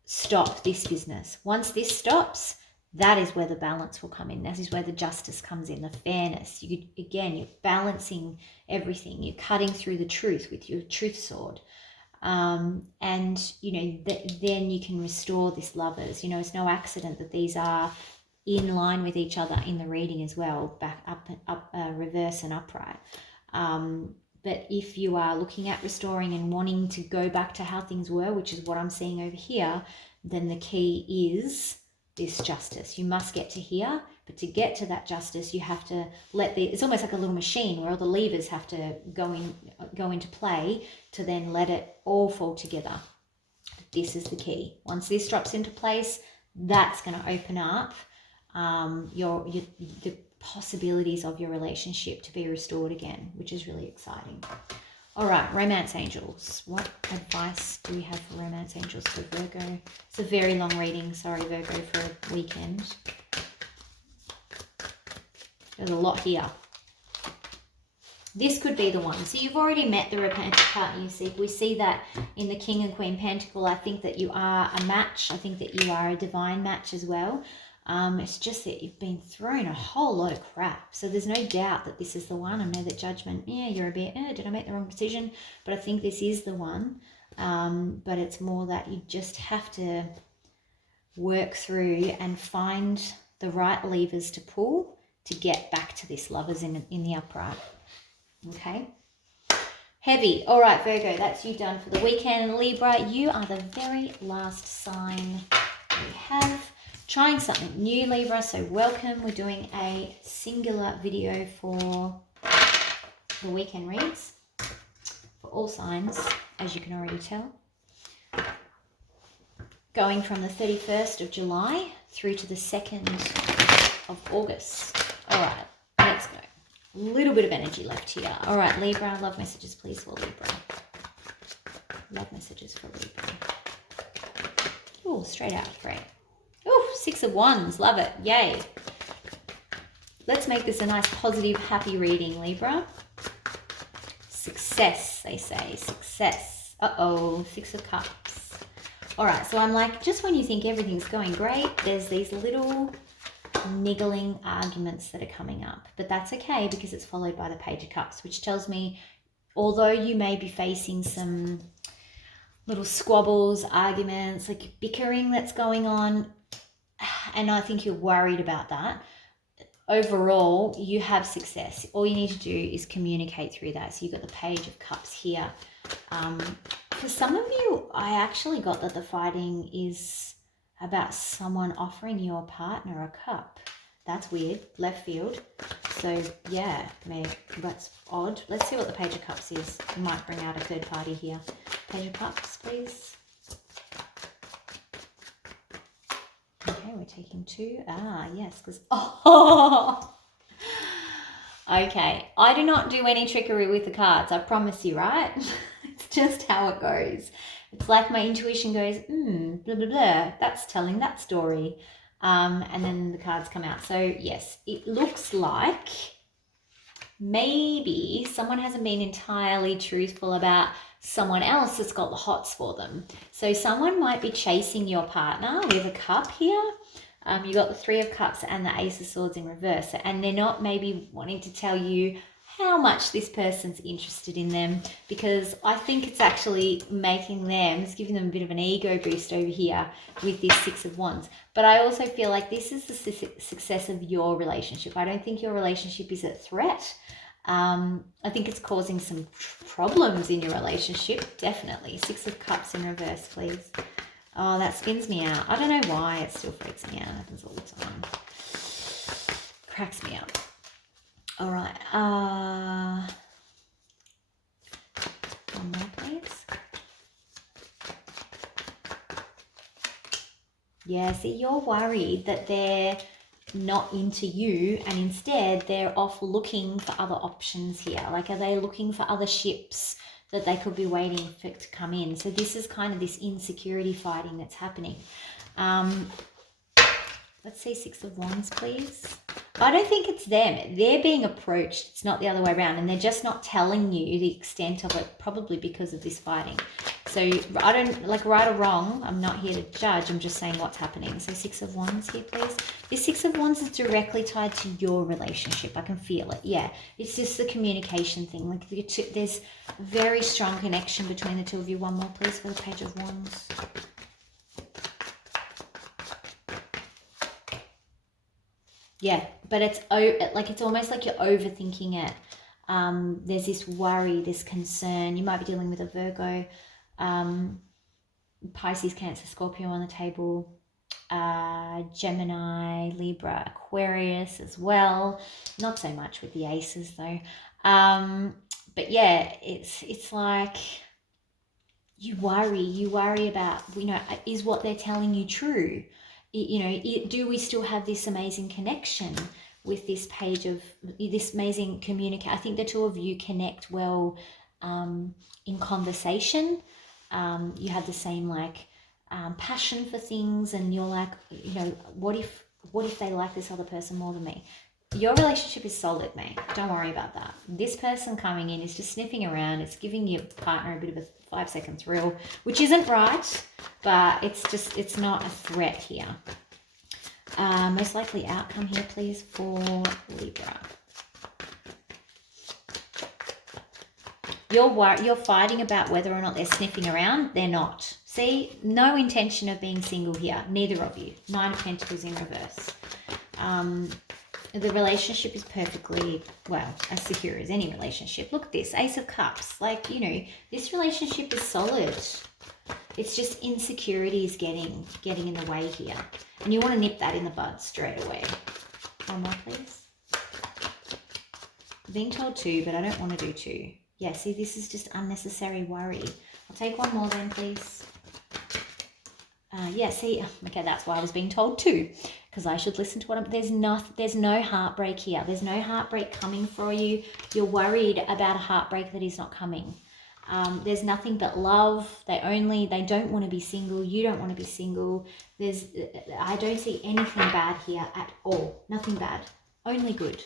stop this business. Once this stops, that is where the balance will come in. That is where the justice comes in, the fairness. You're balancing everything. You're cutting through the truth with your truth sword. And, you know, then you can restore this lovers. You know, it's no accident that these are in line with each other in the reading as well, back up, reverse and upright. But if you are looking at restoring and wanting to go back to how things were, which is what I'm seeing over here, then the key is this justice. You must get to here, but to get to that justice, you have to it's almost like a little machine where all the levers have to go into play to then let it all fall together. This is the key. Once this drops into place, that's going to open up the possibilities of your relationship to be restored again, which is really exciting. All right, romance angels. What advice do we have for romance angels for Virgo? It's a very long reading. Sorry, Virgo, for a weekend. There's a lot here. This could be the one. So you've already met the romantic partner you seek. We see that in the King and Queen Pentacle. I think that you are a match. I think that you are a divine match as well. It's just that you've been thrown a whole lot of crap. So there's no doubt that this is the one. I know that judgment, yeah, you're a bit, did I make the wrong decision? But I think this is the one. But it's more that you just have to work through and find the right levers to pull to get back to this lovers in the upright. Okay? Heavy. All right, Virgo, that's you done for the weekend. Libra, you are the very last sign we have. Trying something new, Libra, so welcome. We're doing a singular video for the weekend reads for all signs, as you can already tell. Going from the 31st of July through to the 2nd of August. All right, let's go. A little bit of energy left here. All right, Libra, love messages, please, for Libra. Love messages for Libra. Oh, straight out, great. Oh, 6 of Wands, love it, yay. Let's make this a nice, positive, happy reading, Libra. Success, they say, success. Uh-oh, Six of Cups. All right, so I'm like, just when you think everything's going great, there's these little niggling arguments that are coming up. But that's okay because it's followed by the Page of Cups, which tells me, although you may be facing some little squabbles, arguments, like bickering that's going on, and I think you're worried about that, overall, you have success. All you need to do is communicate through that. So you've got the Page of Cups here. For some of you, I actually got that the fighting is about someone offering your partner a cup. That's weird, left field. So yeah, that's odd. Let's see what the Page of Cups is. We might bring out a third party here. Page of Cups, please. Okay, we're taking 2. Ah, yes, because okay, I do not do any trickery with the cards. I promise you, right? It's just how it goes. It's like my intuition goes, blah, blah, blah. That's telling that story. And then the cards come out. So yes, it looks like maybe someone hasn't been entirely truthful about someone else that's got the hots for them. So someone might be chasing your partner with a cup here. You got the 3 of Cups and the Ace of Swords in reverse. And they're not maybe wanting to tell you how much this person's interested in them, because I think it's actually making them, it's giving them a bit of an ego boost over here with this 6 of Wands. But I also feel like this is the success of your relationship. I don't think your relationship is at threat. I think it's causing some problems in your relationship, definitely. 6 of Cups in reverse, please. Oh, that spins me out. I don't know why, it still freaks me out. It happens all the time. Cracks me up. All right. One more, please. Yeah, see, you're worried that they're not into you and instead they're off looking for other options here. Like, are they looking for other ships that they could be waiting for to come in? So this is kind of this insecurity fighting that's happening. Let's see 6 of Wands, please. I don't think it's them. They're being approached. It's not the other way around. And they're just not telling you the extent of it, probably because of this fighting. So I don't, like, right or wrong, I'm not here to judge. I'm just saying what's happening. So 6 of Wands here, please. This 6 of Wands is directly tied to your relationship. I can feel it. Yeah, it's just the communication thing. Like, there's very strong connection between the two of you. One more, please, for the Page of Wands. Yeah, but it's like, it's almost like you're overthinking it. There's this worry, this concern. You might be dealing with a Virgo, Pisces, Cancer, Scorpio on the table, Gemini, Libra, Aquarius as well. Not so much with the aces though. But yeah, it's like you worry about, is what they're telling you true? Do we still have this amazing connection with this page of this amazing communicate? I think the two of you connect well in conversation. You have the same passion for things, and you're like, what if they like this other person more than me? Your relationship is solid, mate. Don't worry about that. This person coming in is just sniffing around. It's giving your partner a bit of a 5-second thrill, which isn't right, but it's not a threat here. Most likely outcome here, please, for Libra. You're fighting about whether or not they're sniffing around. They're not. See, no intention of being single here. Neither of you. 9 of Pentacles in reverse. The relationship is perfectly, well, as secure as any relationship. Look at this, Ace of Cups. Like, this relationship is solid. It's just insecurity is getting in the way here. And you want to nip that in the bud straight away. One more, please. I'm being told 2, but I don't want to do 2. Yeah, see, this is just unnecessary worry. I'll take one more then, please. Yeah, see, okay, that's why I was being told 2, because I should listen to what there's no heartbreak here. There's no heartbreak coming for you. You're worried about a heartbreak that is not coming. There's nothing but love. They don't want to be single. You don't want to be single. I don't see anything bad here at all. Nothing bad. Only good.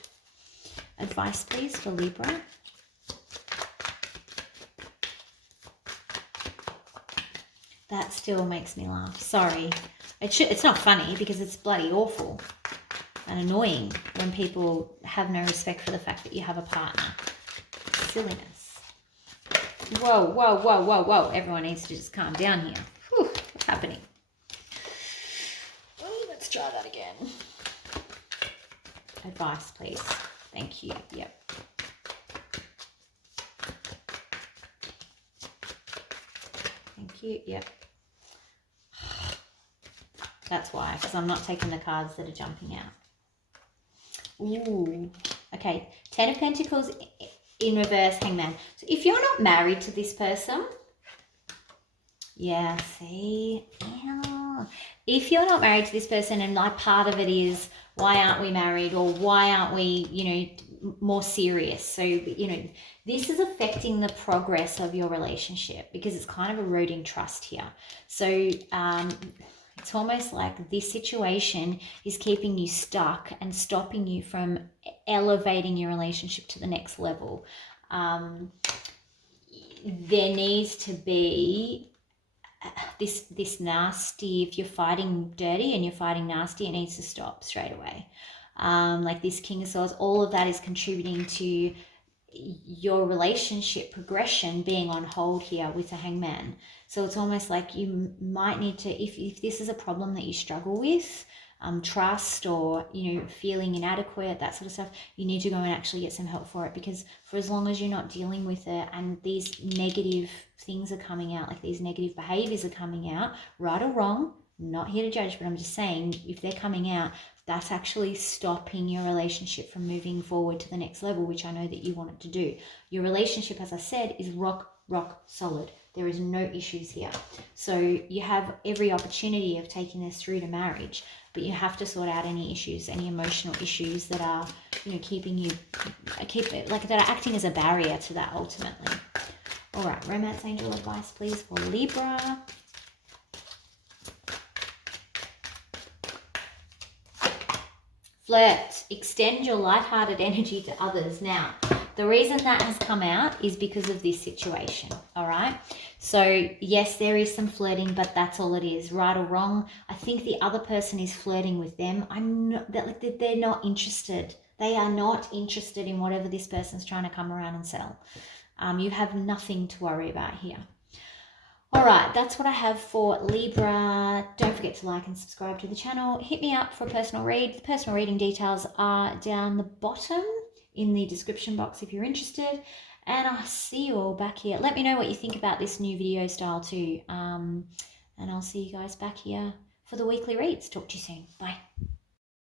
Advice, please, for Libra. That still makes me laugh. Sorry. It's not funny because it's bloody awful and annoying when people have no respect for the fact that you have a partner. Silliness. Whoa, whoa, whoa, whoa, whoa. Everyone needs to just calm down here. Whew, what's happening? Oh, let's try that again. Advice, please. Thank you. Yep. Thank you. Yep. That's why, because I'm not taking the cards that are jumping out. Ooh. Okay. 10 of Pentacles in reverse, Hangman. So if you're not married to this person, yeah, see? Yeah. If you're not married to this person and like part of it is, why aren't we married, or why aren't we, you know, more serious? So, you know, this is affecting the progress of your relationship because it's kind of eroding trust here. So, it's almost like this situation is keeping you stuck and stopping you from elevating your relationship to the next level. There needs to be this nasty, if you're fighting dirty and you're fighting nasty, it needs to stop straight away. Like this King of Swords, all of that is contributing to your relationship progression being on hold here with the Hangman. So it's almost like you might need to, if this is a problem that you struggle with, trust or, you know, feeling inadequate, that sort of stuff, you need to go and actually get some help for it, because for as long as you're not dealing with it and these negative things are coming out, like these negative behaviors are coming out, right or wrong, not here to judge, but I'm just saying if they're coming out, that's actually stopping your relationship from moving forward to the next level, which I know that you want it to do. Your relationship, as I said, is rock solid. There is no issues here. So you have every opportunity of taking this through to marriage, but you have to sort out any issues, any emotional issues that are, you know, keeping you, that are acting as a barrier to that ultimately. All right, romance angel advice, please, for Libra. Flirt. Extend your lighthearted energy to others. Now, the reason that has come out is because of this situation, all right? So, yes, there is some flirting, but that's all it is, right or wrong. I think the other person is flirting with them. They're not interested. They are not interested in whatever this person's trying to come around and sell. You have nothing to worry about here. All right, that's what I have for Libra. Don't forget to like and subscribe to the channel. Hit me up for a personal read. The personal reading details are down the bottom in the description box if you're interested. And I'll see you all back here. Let me know what you think about this new video style too. And I'll see you guys back here for the weekly reads. Talk to you soon. Bye.